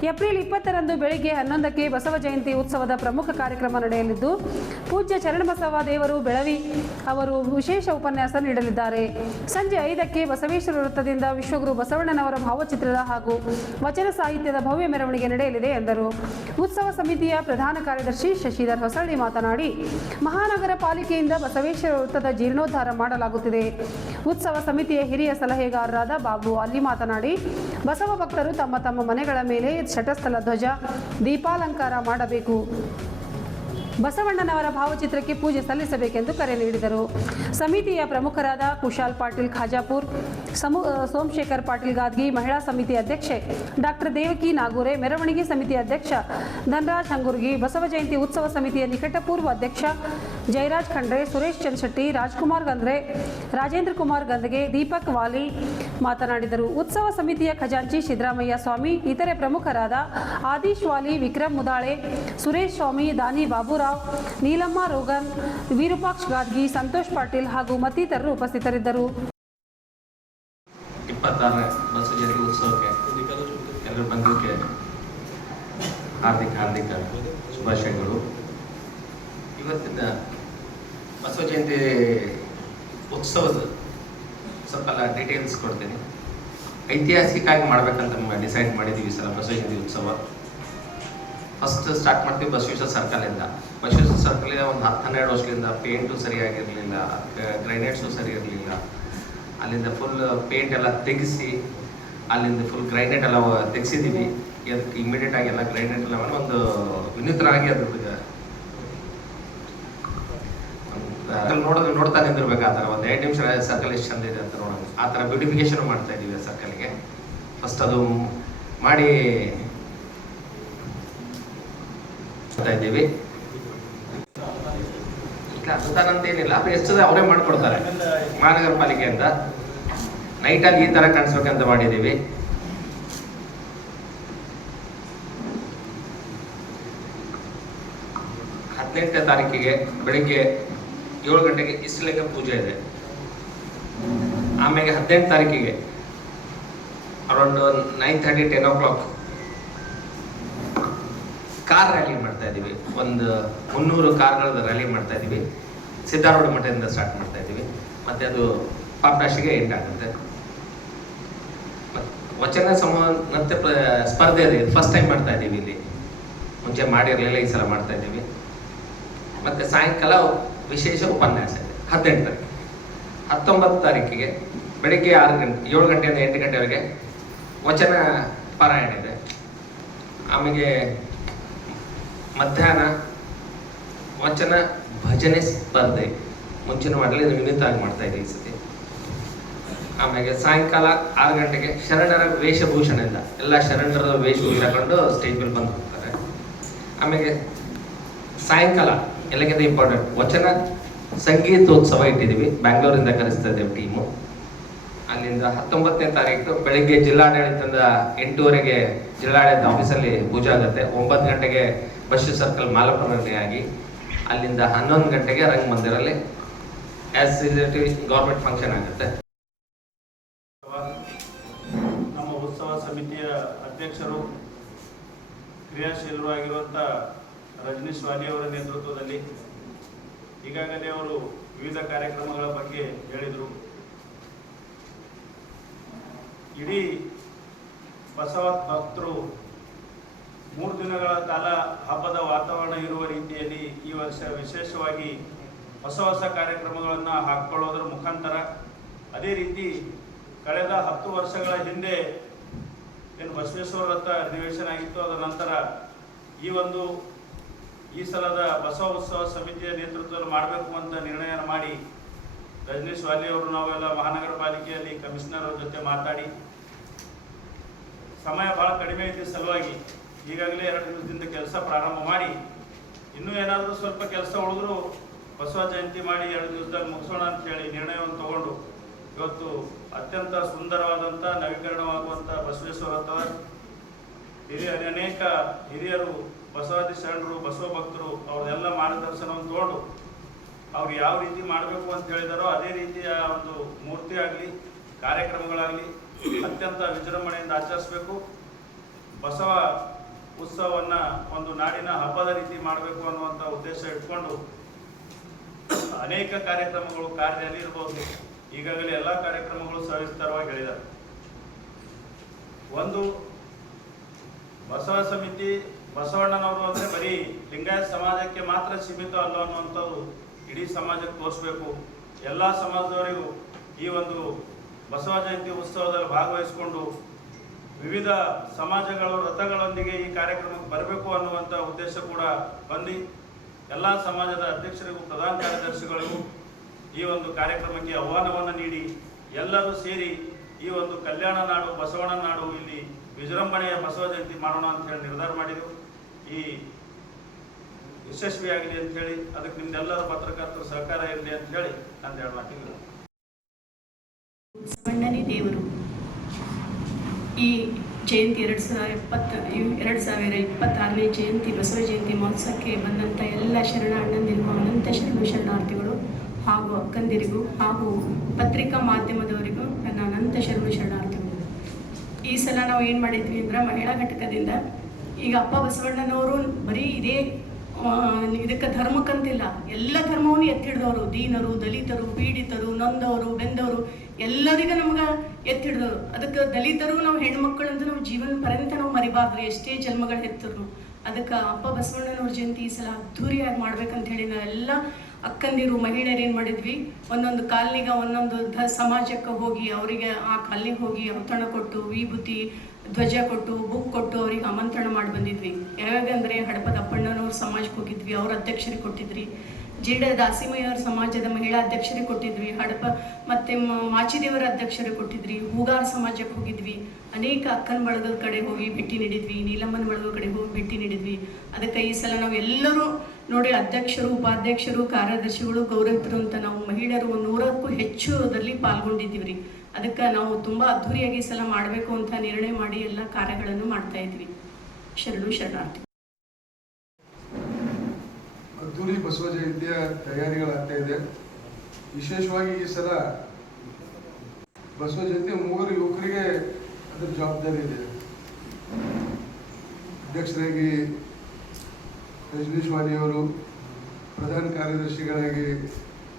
ಏಪ್ರಿಲ್ 20ರಂದು ಬೆಳಿಗ್ಗೆ 11ಕ್ಕೆ ಬಸವ ಜಯಂತಿ ಉತ್ಸವದ ಪ್ರಮುಖ ಕಾರ್ಯಕ್ರಮ ನಡೆಯಲಿದ್ದು ಪೂಜ್ಯ ಚರಣಬಸವ ದೇವರು ಬೆಳವಿ ಅವರು ವಿಶೇಷ ಉಪನ್ಯಾಸ ನೀಡಲಿದ್ದಾರೆ. ಸಂಜೆ 5ಕ್ಕೆ ಬಸವೇಶ್ವರ ವೃತ್ತದಿಂದ ವಿಶ್ವಗುರು ಬಸವಣ್ಣನವರ ಭಾವಚಿತ್ರದ ಹಾಗೂ ವಚನ ಸಾಹಿತ್ಯದ ಭವ್ಯ ಮೆರವಣಿಗೆ ನಡೆಯಲಿದೆ ಎಂದರು. ಉತ್ಸವ ಸಮಿತಿಯ ಪ್ರಧಾನ ಕಾರ್ಯದರ್ಶಿ ಶಶಿಧರ್ ಹೊಸಳ್ಳಿ ಮಾತನಾಡಿ, ಮಹಾನಗರ ಪಾಲಿಕೆಯಿಂದ ಬಸವೇಶ್ವರ ವೃತ್ತದ ಜೀರ್ಣೋದ್ಧಾರ ಮಾಡಲಾಗುತ್ತಿದೆ. ಉತ್ಸವ ಸಮಿತಿಯ ಹಿರಿಯ ಸಲಹೆಗಾರರಾದ ಬಾಬು ಅಲ್ಲಿ ಮಾತನಾಡಿ, ಬಸವ ಭಕ್ತರು ತಮ್ಮ ತಮ್ಮ ಮನೆಗಳ ಮೇಲೆ ಶಟಸ್ಥಲ ಧ್ವಜ, ದೀಪಾಲಂಕಾರ ಮಾಡಬೇಕು, ಬಸವಣ್ಣನವರ ಭಾವಚಿತ್ರಕ್ಕೆ ಪೂಜೆ ಸಲ್ಲಿಸಬೇಕೆಂದು ಕರೆ ನೀಡಿದರು. ಸಮಿತಿಯ ಪ್ರಮುಖರಾದ ಕುಶಾಲ್ ಪಾಟೀಲ್ ಖಾಜಾಪುರ್, ಸೋಮಶೇಖರ್ ಪಾಟೀಲ್ ಗಾದ್ಗಿ, ಮಹಿಳಾ ಸಮಿತಿ ಅಧ್ಯಕ್ಷೆ ಡಾಕ್ಟರ್ ದೇವಕಿ ನಾಗೂರೆ, ಮೆರವಣಿಗೆ ಸಮಿತಿ ಅಧ್ಯಕ್ಷ ಧನರಾಜ್ ಹಂಗುರ್ಗಿ, ಬಸವ ಜಯಂತಿ ಉತ್ಸವ ಸಮಿತಿಯ ನಿಕಟಪೂರ್ವ ಅಧ್ಯಕ್ಷ ಜಯರಾಜ್ ಖಂಡ್ರೆ, ಸುರೇಶ್ ಚಂದ್ರಶೆಟ್ಟಿ, ರಾಜ್ಕುಮಾರ್ ಗಂದ್ರೆ, ರಾಜೇಂದ್ರ ಕುಮಾರ್ ಗಂದಗೆ, ದೀಪಕ್ ವಾಲಿ ಮಾತನಾಡಿದರು. ಉತ್ಸವ ಸಮಿತಿಯ ಖಜಾಂಚಿ ಸಿದ್ದರಾಮಯ್ಯ ಸ್ವಾಮಿ, ಇತರೆ ಪ್ರಮುಖರಾದ ಆದೀಶ್ ವಾಲಿ, ವಿಕ್ರಮ್ ಮುದಾಳೆ, ಸುರೇಶ್ ಸ್ವಾಮಿ, ದಾನಿ ಬಾಬುರಾವ್, ನೀಲಮ್ಮ ರೋಗನ್, ವಿರೂಪಾಕ್ಷ ಗಾದ್ಗಿ, ಸಂತೋಷ್ ಪಾಟೀಲ್ ಹಾಗೂ ಮತ್ತಿತರರು ಉಪಸ್ಥಿತರಿದ್ದರು. 26ನೇ ಬಸವ ಜಯಂತಿ ಉತ್ಸವಕ್ಕೆ ಎಲ್ಲರೂ ಬಂದಿದ್ದಕ್ಕೆ ಹಾರ್ದಿಕ ಶುಭಾಶಯಗಳು. ಇವತ್ತಿನ ಬಸವ ಜಯಂತಿ ಉತ್ಸವದ ಸ್ವಲ್ಪ ಡೀಟೇಲ್ಸ್ ಕೊಡ್ತೀನಿ. ಐತಿಹಾಸಿಕವಾಗಿ ಮಾಡ್ಬೇಕಂತ ಡಿಸೈಡ್ ಮಾಡಿದ್ದೀವಿ ಈ ಸಲ ಬಸವ ಜಯಂತಿ ಉತ್ಸವ. ಫಸ್ಟ್ ಸ್ಟಾರ್ಟ್ ಮಾಡ್ತೀವಿ ಬಸವೇಶ್ವರ ಸರ್ಕಲಿಂದ. ಬಸವೇಶ್ವರ ಸರ್ಕಲಿಂದ ಒಂದು 10-12 ವರ್ಷದಿಂದ ಪೇಂಟು ಸರಿಯಾಗಿರಲಿಲ್ಲ, ಗ್ರೈನೇಟ್ಸು ಸರಿ ಇರಲಿಲ್ಲ. ಅಲ್ಲಿಂದ ಫುಲ್ ಪೇಂಟ್ ಎಲ್ಲ ತೆಗೆಸಿ ಅಲ್ಲಿಂದ ಫುಲ್ ಗ್ರೈನೇಟ್ ಎಲ್ಲ ತೆಗೆಸಿದ್ದೀವಿ. ಅದಕ್ಕೆ ಇಮಿಡಿಯೇಟ್ ಆಗಿ ಎಲ್ಲ ಗ್ರೈನೇಟ್ ಎಲ್ಲ ಒಂದು ವಿನೂತನವಾಗಿ ಅದ್ರದ್ದು ನೋಡ್ತಾ ನಿಂದಿರ್ಬೇಕು. ಆ ಥರ ಒಂದು 2 ನಿಮಿಷ ಸರ್ಕಲ್ ಎಷ್ಟು ಚಂದ ಇದೆ ಅಂತ ನೋಡೋದು. ಆ ಥರ ಬ್ಯೂಟಿಫಿಕೇಶನ್ ಮಾಡ್ತಾ ಇದ್ದೀವಿ ಸರ್ಕಲ್ಗೆ. ಫಸ್ಟ್ ಅದು ಮಾಡಿ ಇದ್ದೀವಿ. ಈಗ ಅನುದಾನ ಅಂತ ಏನಿಲ್ಲ, ಎಷ್ಟು ಅವರೇ ಮಾಡ್ಕೊಡ್ತಾರೆ ಮಹಾನಗರ ಪಾಲಿಕೆಯಿಂದ. ನೈಟಲ್ಲಿ ಈ ಥರ ಕಾಣಿಸ್ಬೇಕಂತ ಮಾಡಿದ್ದೀವಿ. ಹದಿನೆಂಟನೇ ತಾರೀಕಿಗೆ ಬೆಳಿಗ್ಗೆ 7 ಗಂಟೆಗೆ ಇಷ್ಟಲಿಂಗ ಪೂಜೆ ಇದೆ. ಆಮೇಲೆ 18 ತಾರೀಕಿಗೆ ಅರೌಂಡ್ 9:30 10 o'clock ಕಾರ್ ರ್ಯಾಲಿ ಮಾಡ್ತಾ ಇದ್ದೀವಿ. ಒಂದು 300 ಕಾರ್ಗಳ ರ್ಯಾಲಿ ಮಾಡ್ತಾ ಇದ್ದೀವಿ. ಸಿದ್ದಾರೂಢ ಮಠದಿಂದ ಸ್ಟಾರ್ಟ್ ಮಾಡ್ತಾ ಇದ್ದೀವಿ. ಮತ್ತು ಅದು ಪಾಪನಾಶಿಗೆ ಎಂಡ್ ಆಗುತ್ತೆ. ವಚನ ನೃತ್ಯ ಸ್ಪರ್ಧೆ ಇದೆ. ಫಸ್ಟ್ ಟೈಮ್ ಮಾಡ್ತಾ ಇದ್ದೀವಿ ಇಲ್ಲಿ, ಮುಂಚೆ ಮಾಡಿರಲಿಲ್ಲ, ಈ ಸಲ ಮಾಡ್ತಾ ಇದ್ದೀವಿ. ಮತ್ತು ಸಾಯಂಕಾಲ ವಿಶೇಷ ಉಪನ್ಯಾಸ ಇದೆ 18 ತಾರೀಕು. 19 ತಾರೀಕಿಗೆ ಬೆಳಿಗ್ಗೆ 7 ಗಂಟೆಯಿಂದ 8 ಗಂಟೆವರೆಗೆ ವಚನ ಪಾರಾಯಣ ಇದೆ. ಆಮೇಲೆ ಮಧ್ಯಾಹ್ನ ವಚನ ಭಜನೆ ಸ್ಪರ್ಧೆ ಮುಂಚಿನ ಮಾಡಲಿ ವಿನೂತವಾಗಿ ಮಾಡ್ತಾ ಇದ್ದೀವಿ ಈ ಸತಿ. ಆಮೇಲೆ ಸಾಯಂಕಾಲ 6 ಗಂಟೆಗೆ ಶರಣರ ವೇಷಭೂಷಣದಿಂದ ಎಲ್ಲ ಶರಣರ ವೇಷಭೂಷಣ ಕೊಂಡು ಸ್ಟೇಜ್ ಮೇಲೆ ಬಂದು ಹೋಗ್ತಾರೆ. ಆಮೇಲೆ ಸಾಯಂಕಾಲ ಎಲ್ಲಕ್ಕಿಂತ ಇಂಪಾರ್ಟೆಂಟ್ ವಚನ ಸಂಗೀತೋತ್ಸವ ಇಟ್ಟಿದ್ದೀವಿ. ಬ್ಯಾಂಗ್ಳೂರಿಂದ ಕರೆಸ್ತಾ ಇದ್ದೇವೆ ಟೀಮು. ಅಲ್ಲಿಂದ 19ನೇ ತಾರೀಕು ಬೆಳಿಗ್ಗೆ ಜಿಲ್ಲಾಡಳಿತದಿಂದ 8:00 ಜಿಲ್ಲಾಡಳಿತ ಆಫೀಸಲ್ಲಿ ಪೂಜೆ ಆಗುತ್ತೆ. 9 ಗಂಟೆಗೆ ಬಸವೇಶ್ವರ ಸರ್ಕಲ್ ಮಾಲಪುರದಲ್ಲಿ ಆಗಿ ಅಲ್ಲಿಂದ 11 ಗಂಟೆಗೆ ರಂಗಮಂದಿರಲ್ಲಿ ಆಸ್ ಗೌರ್ಮೆಂಟ್ ಫಂಕ್ಷನ್ ಆಗುತ್ತೆ. ನಮ್ಮ ಉತ್ಸವ ಸಮಿತಿಯ ಅಧ್ಯಕ್ಷರು ಕ್ರಿಯಾಶೀಲರು ಆಗಿರುವಂಥ ರಜನೀಶ್ ವಾಲಿ ಅವರ ನೇತೃತ್ವದಲ್ಲಿ ಈಗಾಗಲೇ ಅವರು ವಿವಿಧ ಕಾರ್ಯಕ್ರಮಗಳ ಬಗ್ಗೆ ಹೇಳಿದರು. ಇಡೀ ಬಸವ ಭಕ್ತರು 3 ದಿನಗಳ ಕಾಲ ಹಬ್ಬದ ವಾತಾವರಣ ಇರುವ ರೀತಿಯಲ್ಲಿ ಈ ವರ್ಷ ವಿಶೇಷವಾಗಿ ಹೊಸ ಕಾರ್ಯಕ್ರಮಗಳನ್ನು ಹಾಕ್ಕೊಳ್ಳೋದ್ರ ಮುಖಾಂತರ, ಅದೇ ರೀತಿ ಕಳೆದ 10 ವರ್ಷಗಳ ಹಿಂದೆ ಏನು ಬಸವೇಶ್ವರ ರಥ ಅಧಿವೇಶನ ಆಗಿತ್ತು, ಅದರ ನಂತರ ಈ ಸಲದ ಬಸವ ಉತ್ಸವ ಸಮಿತಿಯ ನೇತೃತ್ವದಲ್ಲಿ ಮಾಡಬೇಕು ಅಂತ ನಿರ್ಣಯ ಮಾಡಿ ರಜನೀಶ್ ವಾಲಿ ಅವರು ನಾವೆಲ್ಲ ಮಹಾನಗರ ಪಾಲಿಕೆಯಲ್ಲಿ ಕಮಿಷನರ್ ಅವ್ರ ಜೊತೆ ಮಾತಾಡಿ ಸಮಯ ಭಾಳ ಕಡಿಮೆ ಇದ್ದ ಸಲುವಾಗಿ ಈಗಾಗಲೇ 2 ದಿವಸದಿಂದ ಕೆಲಸ ಪ್ರಾರಂಭ ಮಾಡಿ ಇನ್ನೂ ಏನಾದರೂ ಸ್ವಲ್ಪ ಕೆಲಸ ಉಳಿದ್ರು ಬಸವ ಜಯಂತಿ ಮಾಡಿ 2 ದಿವಸದಲ್ಲಿ ಮುಗಿಸೋಣ ಅಂತೇಳಿ ನಿರ್ಣಯವನ್ನು ತಗೊಂಡು ಇವತ್ತು ಅತ್ಯಂತ ಸುಂದರವಾದಂಥ ನವೀಕರಣವಾಗುವಂಥ ಬಸವೇಶ್ವರ ರಥದ ಅನೇಕ ಹಿರಿಯರು, ಬಸವಾದಿ ಶರಣರು, ಬಸವ ಭಕ್ತರು ಅವ್ರದೆಲ್ಲ ಮಾರ್ಗದರ್ಶನವನ್ನು ತಗೊಂಡು ಅವ್ರು ಯಾವ ರೀತಿ ಮಾಡಬೇಕು ಅಂತ ಹೇಳಿದಾರೋ ಅದೇ ರೀತಿಯ ಒಂದು ಮೂರ್ತಿ ಆಗಲಿ ಕಾರ್ಯಕ್ರಮಗಳಾಗಲಿ ಅತ್ಯಂತ ವಿಜೃಂಭಣೆಯಿಂದ ಆಚರಿಸಬೇಕು. ಬಸವ ಉತ್ಸವವನ್ನು ಒಂದು ನಾಡಿನ ಹಬ್ಬದ ರೀತಿ ಮಾಡಬೇಕು ಅನ್ನುವಂಥ ಉದ್ದೇಶ ಇಟ್ಕೊಂಡು ಅನೇಕ ಕಾರ್ಯಕ್ರಮಗಳು, ಕಾರ್ಯದಲ್ಲಿ ಇರ್ಬೋದು, ಈಗಾಗಲೇ ಎಲ್ಲ ಕಾರ್ಯಕ್ರಮಗಳು ಸವಿಸ್ತಾರವಾಗಿ ಹೇಳಿದ್ದಾರೆ. ಒಂದು ಬಸವ ಸಮಿತಿ ಬಸವಣ್ಣನವರು ಅಂದರೆ ಬರೀ ಲಿಂಗಾಯತ ಸಮಾಜಕ್ಕೆ ಮಾತ್ರ ಸೀಮಿತ ಅಲ್ಲ ಅನ್ನುವಂಥದ್ದು ಇಡೀ ಸಮಾಜಕ್ಕೆ ತೋರಿಸ್ಬೇಕು. ಎಲ್ಲ ಸಮಾಜದವರಿಗೂ ಈ ಒಂದು ಬಸವ ಜಯಂತಿ ಉತ್ಸವದಲ್ಲಿ ಭಾಗವಹಿಸಿಕೊಂಡು ವಿವಿಧ ಸಮಾಜಗಳು ರಥಗಳೊಂದಿಗೆ ಈ ಕಾರ್ಯಕ್ರಮಕ್ಕೆ ಬರಬೇಕು ಅನ್ನುವಂಥ ಉದ್ದೇಶ ಕೂಡ ಬಂದು ಎಲ್ಲ ಸಮಾಜದ ಅಧ್ಯಕ್ಷರಿಗೂ ಪ್ರಧಾನ ಕಾರ್ಯದರ್ಶಿಗಳಿಗೂ ಈ ಒಂದು ಕಾರ್ಯಕ್ರಮಕ್ಕೆ ಆಹ್ವಾನವನ್ನು ನೀಡಿ ಎಲ್ಲರೂ ಸೇರಿ ಈ ಒಂದು ಕಲ್ಯಾಣ ನಾಡು, ಬಸವಣ್ಣ ನಾಡು, ಇಲ್ಲಿ ವಿಜೃಂಭಣೆಯ ಬಸವ ಜಯಂತಿ ಮಾಡೋಣ ಅಂತ ಹೇಳಿ ನಿರ್ಧಾರ ಮಾಡಿದೆವು. ಈ ಯಶಸ್ವಿಯಾಗಲಿ ಅಂತ ಹೇಳಿ ಅದಕ್ಕೆ ನಿಮ್ದೆಲ್ಲರ ಪತ್ರಕರ್ತರ ಸಹಕಾರ ಇರಲಿ ಅಂತ ಹೇಳಿ ನಾನು 2 ಮಾತಿಗೆ ಬಸವಣ್ಣನೇ ದೇವರು. ಈ ಜಯಂತಿ 2026ನೇ ಜಯಂತಿ ಬಸವ ಜಯಂತಿ ಮಹೋತ್ಸವಕ್ಕೆ ಬಂದಂಥ ಎಲ್ಲ ಶರಣ ಅಣ್ಣಂದಿರಿಗೂ ಅನಂತ ಶರಣಾರ್ಥಿಗಳು ಹಾಗೂ ಅಕ್ಕಂದಿರಿಗೂ ಹಾಗೂ ಪತ್ರಿಕಾ ಮಾಧ್ಯಮದವರಿಗೂ ನನ್ನ ಅನಂತ ಶರಣಾರ್ಥಿಗಳು. ಈ ಸಲ ನಾವು ಏನು ಮಾಡಿದ್ವಿ ಅಂದ್ರೆ ಮಹಿಳಾ ಘಟಕದಿಂದ ಈಗ ಅಪ್ಪ ಬಸವಣ್ಣನವರು ಬರೀ ಇದೇ ಇದಕ್ಕೆ ಧರ್ಮಕ್ಕಂತಿಲ್ಲ, ಎಲ್ಲ ಧರ್ಮವನ್ನು ಎತ್ತಿಡಿದವರು, ದೀನರು, ದಲಿತರು, ಪೀಡಿತರು, ನೊಂದವರು, ಬೆಂದವರು ಎಲ್ಲರಿಗೂ ನಮ್ಗೆ ಎತ್ತಿಡಿದವರು. ಅದಕ್ಕೆ ದಲಿತರು ನಾವು ಹೆಣ್ಮಕ್ಳು ಅಂತ ನಾವು ಜೀವನ ಪರ್ಯಂತ ನಾವು ಮರಿಬಾರ್ದು, ಎಷ್ಟೇ ಜನ್ಮಗಳು ಹೆತ್ತರು. ಅದಕ್ಕೆ ಅಪ್ಪ ಬಸವಣ್ಣನವ್ರ ಜಯಂತಿ ಈ ಸಲ ಅದ್ಧೂರಿಯಾಗಿ ಮಾಡ್ಬೇಕಂತ ಹೇಳಿ ನಾವೆಲ್ಲ ಅಕ್ಕಂದಿರು ಮಹಿಳೆಯರು ಏನು ಮಾಡಿದ್ವಿ, ಒಂದೊಂದು ಕಾಲನಿಗೆ ಒಂದೊಂದು ಸಮಾಜಕ್ಕೆ ಹೋಗಿ ಅವರಿಗೆ ಆ ಕಾಲನಿಗೆ ಹೋಗಿ ಔತಣ ಕೊಟ್ಟು, ವಿಭೂತಿ ಧ್ವಜ ಕೊಟ್ಟು, ಬುಕ್ ಕೊಟ್ಟು ಅವ್ರಿಗೆ ಆಮಂತ್ರಣ ಮಾಡಿ ಬಂದಿದ್ವಿ. ಯಾವಾಗ ಅಂದರೆ ಹಡಪದ ಅಪ್ಪಣ್ಣನವ್ರ ಸಮಾಜಕ್ಕೆ ಹೋಗಿದ್ವಿ, ಅವ್ರ ಅಧ್ಯಕ್ಷರಿಗೆ ಕೊಟ್ಟಿದ್ವಿ. ಜೀಡ ದಾಸಿಮಯ್ಯವ್ರ ಸಮಾಜದ ಮಹಿಳಾ ಅಧ್ಯಕ್ಷರಿಗೆ ಕೊಟ್ಟಿದ್ವಿ. ಹಡಪ ಮತ್ತು ಮಾಚಿದೇವರ ಅಧ್ಯಕ್ಷರಿಗೆ ಕೊಟ್ಟಿದ್ವಿ. ಹೂಗಾರ ಸಮಾಜಕ್ಕೆ ಹೋಗಿದ್ವಿ. ಅನೇಕ ಅಕ್ಕನ ಬಳಗದ ಕಡೆ ಹೋಗಿ ಭೇಟಿ ನೀಡಿದ್ವಿ. ನೀಲಮ್ಮನ ಬಳಗದ ಕಡೆ ಹೋಗಿ ಭೇಟಿ ನೀಡಿದ್ವಿ. ಅದಕ್ಕೆ ಈ ಸಲ ನಾವು ಎಲ್ಲರೂ ನೋಡಿ, ಅಧ್ಯಕ್ಷರು, ಉಪಾಧ್ಯಕ್ಷರು, ಕಾರ್ಯದರ್ಶಿಗಳು, ಗೌರವಿತರು ಅಂತ ನಾವು ಮಹಿಳೆಯರು 100ಕ್ಕೂ ಹೆಚ್ಚು ಅದರಲ್ಲಿ ಪಾಲ್ಗೊಂಡಿದ್ದೀವಿ ರೀ. ಅದಕ್ಕೆ ನಾವು ತುಂಬ ಅದ್ಧೂರಿಯಾಗಿ ಈ ಸಲ ಮಾಡಬೇಕು ಅಂತ ನಿರ್ಣಯ ಮಾಡಿ ಎಲ್ಲ ಕಾರ್ಯಗಳನ್ನು ಮಾಡ್ತಾ ಇದ್ವಿ. ಶರಣು ಶರಣಾರ್ಥಿ. ಅದ್ದೂರಿ ಬಸವ ಜಯಂತಿಯ ತಯಾರಿಗಳಾಗ್ತಾ ಇದೆ. ವಿಶೇಷವಾಗಿ ಈ ಸಲ ಬಸವ ಜಯಂತಿ 3 ಯುವಕರಿಗೆ ಅದರ ಜವಾಬ್ದಾರಿ ಇದೆ. ಅಧ್ಯಕ್ಷರಾಗಿ ರಜನೀಶ್ ವಾಲಿಯವರು, ಪ್ರಧಾನ ಕಾರ್ಯದರ್ಶಿಗಳಾಗಿ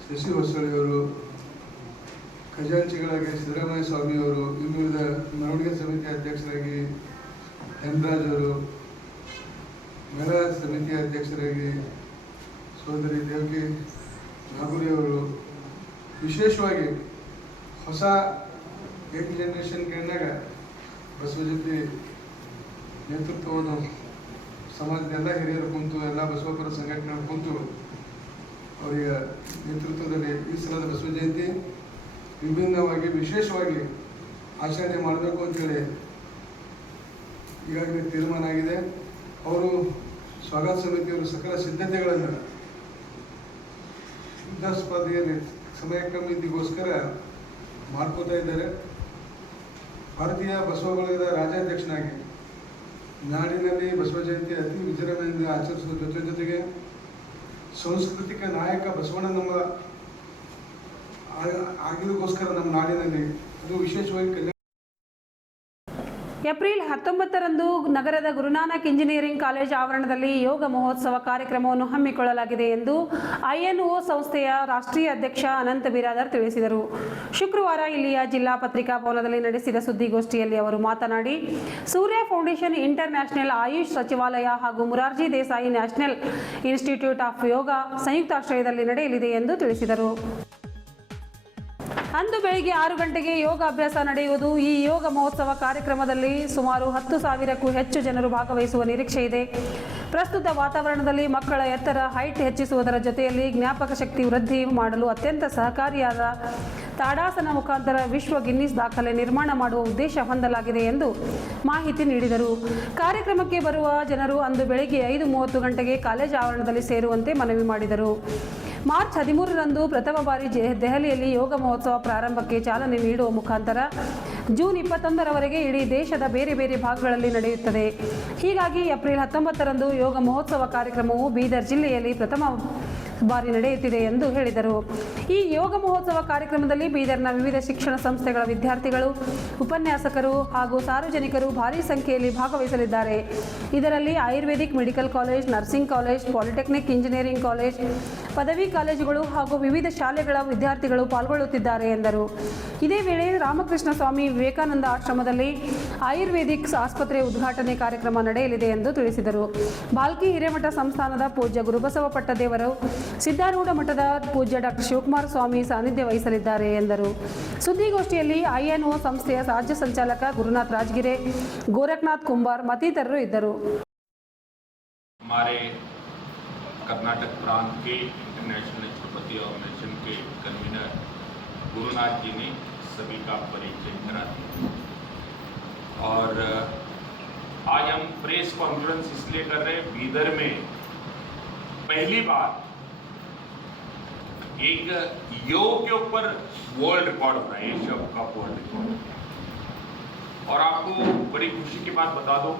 ಶಶಿ ಹೊಸಳಿಯವರು, ಖಜಾಂಚಿಗಳಾಗಿ ಸಿದ್ದರಾಮಯ್ಯ ಸ್ವಾಮಿಯವರು, ಇನ್ನುಳಿದ ಮೆರವಣಿಗೆ ಸಮಿತಿ ಅಧ್ಯಕ್ಷರಾಗಿ ಹೆನ್ರಾಜ್ ಅವರು, ಮಹಿಳಾ ಸಮಿತಿಯ ಅಧ್ಯಕ್ಷರಾಗಿ ಸೋದರಿ ದೇವಕಿ ನಾಗೂರಿಯವರು, ವಿಶೇಷವಾಗಿ ಹೊಸ ಯಂಗ್ ಜನರೇಷನ್ ಕಂಡಾಗ ಬಸವ ಜಯಂತಿ ನೇತೃತ್ವವನ್ನು ಸಮಾಜದ ಎಲ್ಲ ಹಿರಿಯರು ಕುಂತು, ಎಲ್ಲ ಬಸವಪರ ಸಂಘಟನೆಗಳು ಕುಂತು ಅವರಿಗೆ ನೇತೃತ್ವದಲ್ಲಿ ಈ ಸಲದ ಬಸವ ಜಯಂತಿ ವಿಭಿನ್ನವಾಗಿ ವಿಶೇಷವಾಗಿ ಆಚರಣೆ ಮಾಡಬೇಕು ಅಂತೇಳಿ ಈಗಾಗಲೇ ತೀರ್ಮಾನ ಆಗಿದೆ. ಅವರು ಸ್ವಾಗತ ಸಮಿತಿಯವರು ಸಕಲ ಸಿದ್ಧತೆಗಳನ್ನು ಸ್ಪರ್ಧೆಯಲ್ಲಿ ಸಮಯ ಕಮ್ಮಿಗೋಸ್ಕರ ಮಾಡ್ಕೋತಾ ಇದ್ದಾರೆ. ಭಾರತೀಯ ಬಸವ ಬಳಗದ ರಾಜ್ಯಾಧ್ಯಕ್ಷನಾಗಿ ನಾಡಿನಲ್ಲಿ ಬಸವ ಜಯಂತಿ ಅತಿ ವಿಜೃಂಭಣೆಯಿಂದ ಆಚರಿಸುವ ಜೊತೆಗೆ ಸಾಂಸ್ಕೃತಿಕ ನಾಯಕ ಬಸವಣ್ಣ ನಮ್ಮ ಆಗಿರೋಗೋಸ್ಕರ ನಮ್ಮ ನಾಡಿನಲ್ಲಿ ಅದು ವಿಶೇಷವಾಗಿ ಏಪ್ರಿಲ್ 19ರಂದು ನಗರದ ಗುರುನಾನಕ್ ಇಂಜಿನಿಯರಿಂಗ್ ಕಾಲೇಜ್ ಆವರಣದಲ್ಲಿ ಯೋಗ ಮಹೋತ್ಸವ ಕಾರ್ಯಕ್ರಮವನ್ನು ಹಮ್ಮಿಕೊಳ್ಳಲಾಗಿದೆ ಎಂದು INO ಸಂಸ್ಥೆಯ ರಾಷ್ಟ್ರೀಯ ಅಧ್ಯಕ್ಷ ಅನಂತ ಬಿರಾದರ್ ತಿಳಿಸಿದರು. ಶುಕ್ರವಾರ ಇಲ್ಲಿಯ ಜಿಲ್ಲಾ ಪತ್ರಿಕಾ ಭವನದಲ್ಲಿ ನಡೆಸಿದ ಸುದ್ದಿಗೋಷ್ಠಿಯಲ್ಲಿ ಅವರು ಮಾತನಾಡಿ, Surya foundation, international Ayush ಸಚಿವಾಲಯ ಹಾಗೂ Morarji Desai national institute of Yoga ಸಂಯುಕ್ತಾಶ್ರಯದಲ್ಲಿ ನಡೆಯಲಿದೆ ಎಂದು ತಿಳಿಸಿದರು. ಅಂದು ಬೆಳಿಗ್ಗೆ 6 ಗಂಟೆಗೆ ಯೋಗ ಅಭ್ಯಾಸ ನಡೆಯುವುದು. ಈ ಯೋಗ ಮಹೋತ್ಸವ ಕಾರ್ಯಕ್ರಮದಲ್ಲಿ ಸುಮಾರು 10,000ಕ್ಕೂ ಹೆಚ್ಚು ಜನರು ಭಾಗವಹಿಸುವ ನಿರೀಕ್ಷೆ ಇದೆ. ಪ್ರಸ್ತುತ ವಾತಾವರಣದಲ್ಲಿ ಮಕ್ಕಳ ಎತ್ತರ, ಹೈಟ್ ಹೆಚ್ಚಿಸುವುದರ ಜೊತೆಯಲ್ಲಿ ಜ್ಞಾಪಕ ಶಕ್ತಿ ವೃದ್ಧಿ ಮಾಡಲು ಅತ್ಯಂತ ಸಹಕಾರಿಯಾದ ತಾಡಾಸನ ಮುಖಾಂತರ ವಿಶ್ವ ಗಿನ್ನಿಸ್ ದಾಖಲೆ ನಿರ್ಮಾಣ ಮಾಡುವ ಉದ್ದೇಶ ಹೊಂದಲಾಗಿದೆ ಎಂದು ಮಾಹಿತಿ ನೀಡಿದರು. ಕಾರ್ಯಕ್ರಮಕ್ಕೆ ಬರುವ ಜನರು ಅಂದು ಬೆಳಗ್ಗೆ 5:30 ಗಂಟೆಗೆ ಕಾಲೇಜು ಆವರಣದಲ್ಲಿ ಸೇರುವಂತೆ ಮನವಿ ಮಾಡಿದರು. ಮಾರ್ಚ್ 13ರಂದು ಪ್ರಥಮ ಬಾರಿ ದೆಹಲಿಯಲ್ಲಿ ಯೋಗ ಮಹೋತ್ಸವ ಪ್ರಾರಂಭಕ್ಕೆ ಚಾಲನೆ ನೀಡುವ ಮುಖಾಂತರ ಜೂನ್ 21ರವರೆಗೆ ಇಡೀ ದೇಶದ ಬೇರೆ ಬೇರೆ ಭಾಗಗಳಲ್ಲಿ ನಡೆಯುತ್ತದೆ. ಹೀಗಾಗಿ ಏಪ್ರಿಲ್ 19ರಂದು ಯೋಗ ಮಹೋತ್ಸವ ಕಾರ್ಯಕ್ರಮವು ಬೀದರ್ ಜಿಲ್ಲೆಯಲ್ಲಿ ಪ್ರಥಮ ಬಾರಿ ನಡೆಯುತ್ತಿದೆ ಎಂದು ಹೇಳಿದರು. ಈ ಯೋಗ ಮಹೋತ್ಸವ ಕಾರ್ಯಕ್ರಮದಲ್ಲಿ ಬೀದರ್ನ ವಿವಿಧ ಶಿಕ್ಷಣ ಸಂಸ್ಥೆಗಳ ವಿದ್ಯಾರ್ಥಿಗಳು, ಉಪನ್ಯಾಸಕರು ಹಾಗೂ ಸಾರ್ವಜನಿಕರು ಭಾರೀ ಸಂಖ್ಯೆಯಲ್ಲಿ ಭಾಗವಹಿಸಲಿದ್ದಾರೆ. ಇದರಲ್ಲಿ Ayurvedic medical college, nursing college, polytechnic, engineering college, ಪದವಿ ಕಾಲೇಜುಗಳು ಹಾಗೂ ವಿವಿಧ ಶಾಲೆಗಳ ವಿದ್ಯಾರ್ಥಿಗಳು ಪಾಲ್ಗೊಳ್ಳುತ್ತಿದ್ದಾರೆ ಎಂದರು. ಇದೇ ವೇಳೆ ರಾಮಕೃಷ್ಣ ಸ್ವಾಮಿ ವಿವೇಕಾನಂದ ಆಶ್ರಮದಲ್ಲಿ ಆಯುರ್ವೇದಿಕ್ ಆಸ್ಪತ್ರೆ ಉದ್ಘಾಟನೆ ಕಾರ್ಯಕ್ರಮ ನಡೆಯಲಿದೆ ಎಂದು ತಿಳಿಸಿದರು. ಭಾಲ್ಕಿ ಹಿರೇಮಠ ಸಂಸ್ಥಾನದ ಪೂಜ್ಯ ಗುರುಬಸವ ಪಟ್ಟದೇವರು, ಸಿದ್ಧಾರೂಢ ಮಠದ ಪೂಜ್ಯ ಡಾಕ್ಟರ್ ಶಿವಕುಮಾರ ಸ್ವಾಮಿ ಸಾನ್ನಿಧ್ಯ ವಹಿಸಲಿದ್ದಾರೆ ಎಂದರು. ಸುದ್ದಿಗೋಷ್ಠಿಯಲ್ಲಿ INO ಸಂಸ್ಥೆಯ ರಾಜ್ಯ ಸಂಚಾಲಕ ಗುರುನಾಥ್ ರಾಜಗಿರೆ, ಗೋರಖನಾಥ್ ಕುಂಬಾರ್ ಮತ್ತಿತರರು ಇದ್ದರು. कर्नाटक प्रांत के इंटरनेशनल नेचुरोपैथी ऑर्गेनाइजेशन के कन्वीनर गुरुनाथ जी ने सभी का परिचय करा दिया। और आज हम प्रेस कॉन्फ्रेंस इसलिए कर रहे हैं, बीदर में पहली बार एक योग के ऊपर वर्ल्ड रिकॉर्ड हो रहा है, एशिया कप वर्ल्ड रिकॉर्ड। और आपको बड़ी खुशी की बात बता दो,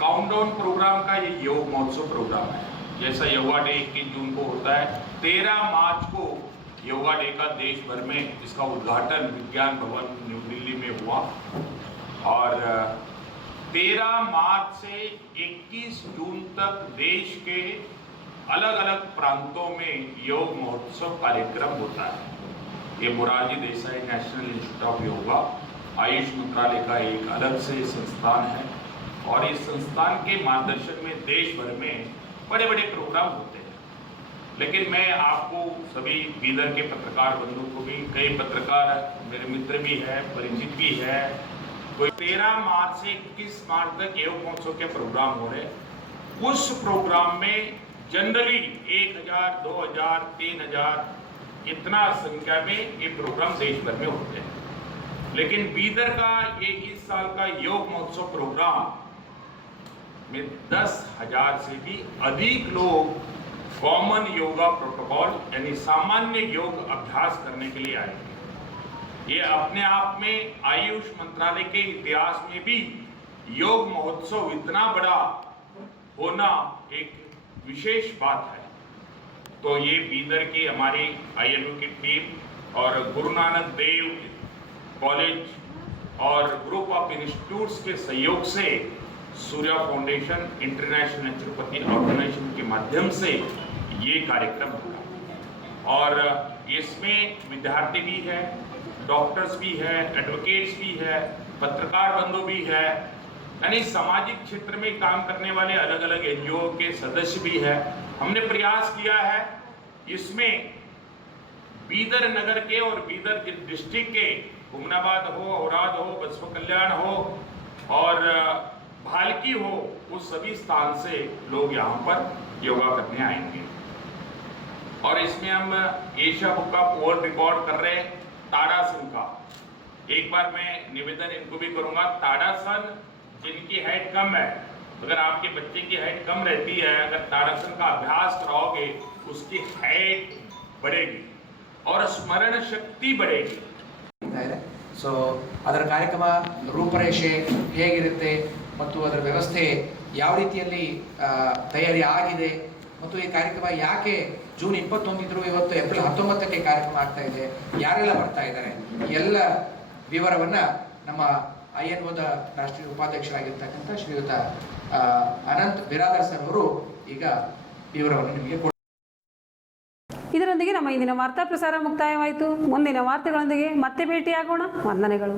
काउंटडाउन प्रोग्राम का ये योग महोत्सव प्रोग्राम है। जैसा योगा डे 21 जून को होता है, 13 मार्च को योगा डे का देश भर में इसका उद्घाटन विज्ञान भवन न्यू दिल्ली में हुआ। और 13 मार्च से 21 जून तक देश के अलग अलग प्रांतों में योग महोत्सव कार्यक्रम होता है। ये Morarji Desai national institute of yoga Ayush मंत्रालय का एक अलग से संस्थान है और इस संस्थान के मार्गदर्शन में देश भर में बड़े बड़े प्रोग्राम होते हैं। लेकिन मैं आपको सभी बीदर के पत्रकार बंधु को भी, कई पत्रकार मेरे मित्र भी है, परिचित भी है, कोई 13 मार्च से 21 मार्च तक योग महोत्सव के प्रोग्राम हो रहे हैं। उस प्रोग्राम में जनरली 1000, 2000, 3000 इतना संख्या में ये प्रोग्राम देश भर में होते हैं। लेकिन बीदर का ये इस साल का योग महोत्सव प्रोग्राम में 10,000 से भी अधिक लोग कॉमन योगा प्रोटोकॉल यानी सामान्य योग अभ्यास करने के लिए आए। ये अपने आप में आयुष मंत्रालय के इतिहास में भी योग महोत्सव इतना बड़ा होना एक विशेष बात है। तो ये बीदर की हमारी INU की टीम और गुरु नानक देव कॉलेज और ग्रुप ऑफ इंस्टीट्यूट्स के सहयोग से Surya Foundation International Naturopathy Organisation के माध्यम से ये कार्यक्रम होगा और इसमें विद्यार्थी भी है, डॉक्टर्स भी है, एडवोकेट्स भी है, पत्रकार बंधु भी है, यानी सामाजिक क्षेत्र में काम करने वाले अलग अलग NGO के सदस्य भी है। हमने प्रयास किया है इसमें बीदर नगर के और बीदर डिस्ट्रिक्ट के हुमनाबाद हो, औराद हो, बसवा कल्याण हो और भालकी हो, उस सभी स्थान से लोग यहाँ पर योगा करने आएंगे। और इसमें हम एशिया बुक का वर्ल्ड रिकॉर्ड कर रहे हैं ताड़ासन का। एक बार मैं निवेदन इनको भी करूंगा, ताड़ासन जिनकी हाइट कम है, अगर आपके बच्चे की हाइट कम रहती है, अगर ताड़ासन का अभ्यास कराओगे उसकी हाइट बढ़ेगी और स्मरण शक्ति बढ़ेगी। ಸೊ ಅದರ ಕಾರ್ಯಕ್ರಮ ರೂಪರೇಷೆ ಹೇಗಿರುತ್ತೆ ಮತ್ತು ಅದರ ವ್ಯವಸ್ಥೆ ಯಾವ ರೀತಿಯಲ್ಲಿ ತಯಾರಿ ಆಗಿದೆ ಮತ್ತು ಈ ಕಾರ್ಯಕ್ರಮ ಯಾಕೆ ಜೂನ್ 21 ಇದ್ರು ಇವತ್ತು ಏಪ್ರಿಲ್ 19ಕ್ಕೆ ಕಾರ್ಯಕ್ರಮ ಆಗ್ತಾ ಇದೆ, ಯಾರೆಲ್ಲ ಬರ್ತಾ ಇದ್ದಾರೆ, ಎಲ್ಲ ವಿವರವನ್ನ ನಮ್ಮ INOದ ರಾಷ್ಟ್ರೀಯ ಉಪಾಧ್ಯಕ್ಷರಾಗಿರ್ತಕ್ಕಂಥ ಶ್ರೀಯುತ ಅನಂತ್ ಬಿರಾದರ್ ಸರ್ ಅವರು ಈಗ ವಿವರವನ್ನು ನಿಮಗೆ ಕೊಡ್ತಾರೆ. ಇದರೊಂದಿಗೆ ನಮ್ಮ ಇಂದಿನ ವಾರ್ತಾ ಪ್ರಸಾರ ಮುಕ್ತಾಯವಾಯಿತು. ಮುಂದಿನ ವಾರ್ತೆಗಳೊಂದಿಗೆ ಮತ್ತೆ ಭೇಟಿಯಾಗೋಣ. ವಂದನೆಗಳು.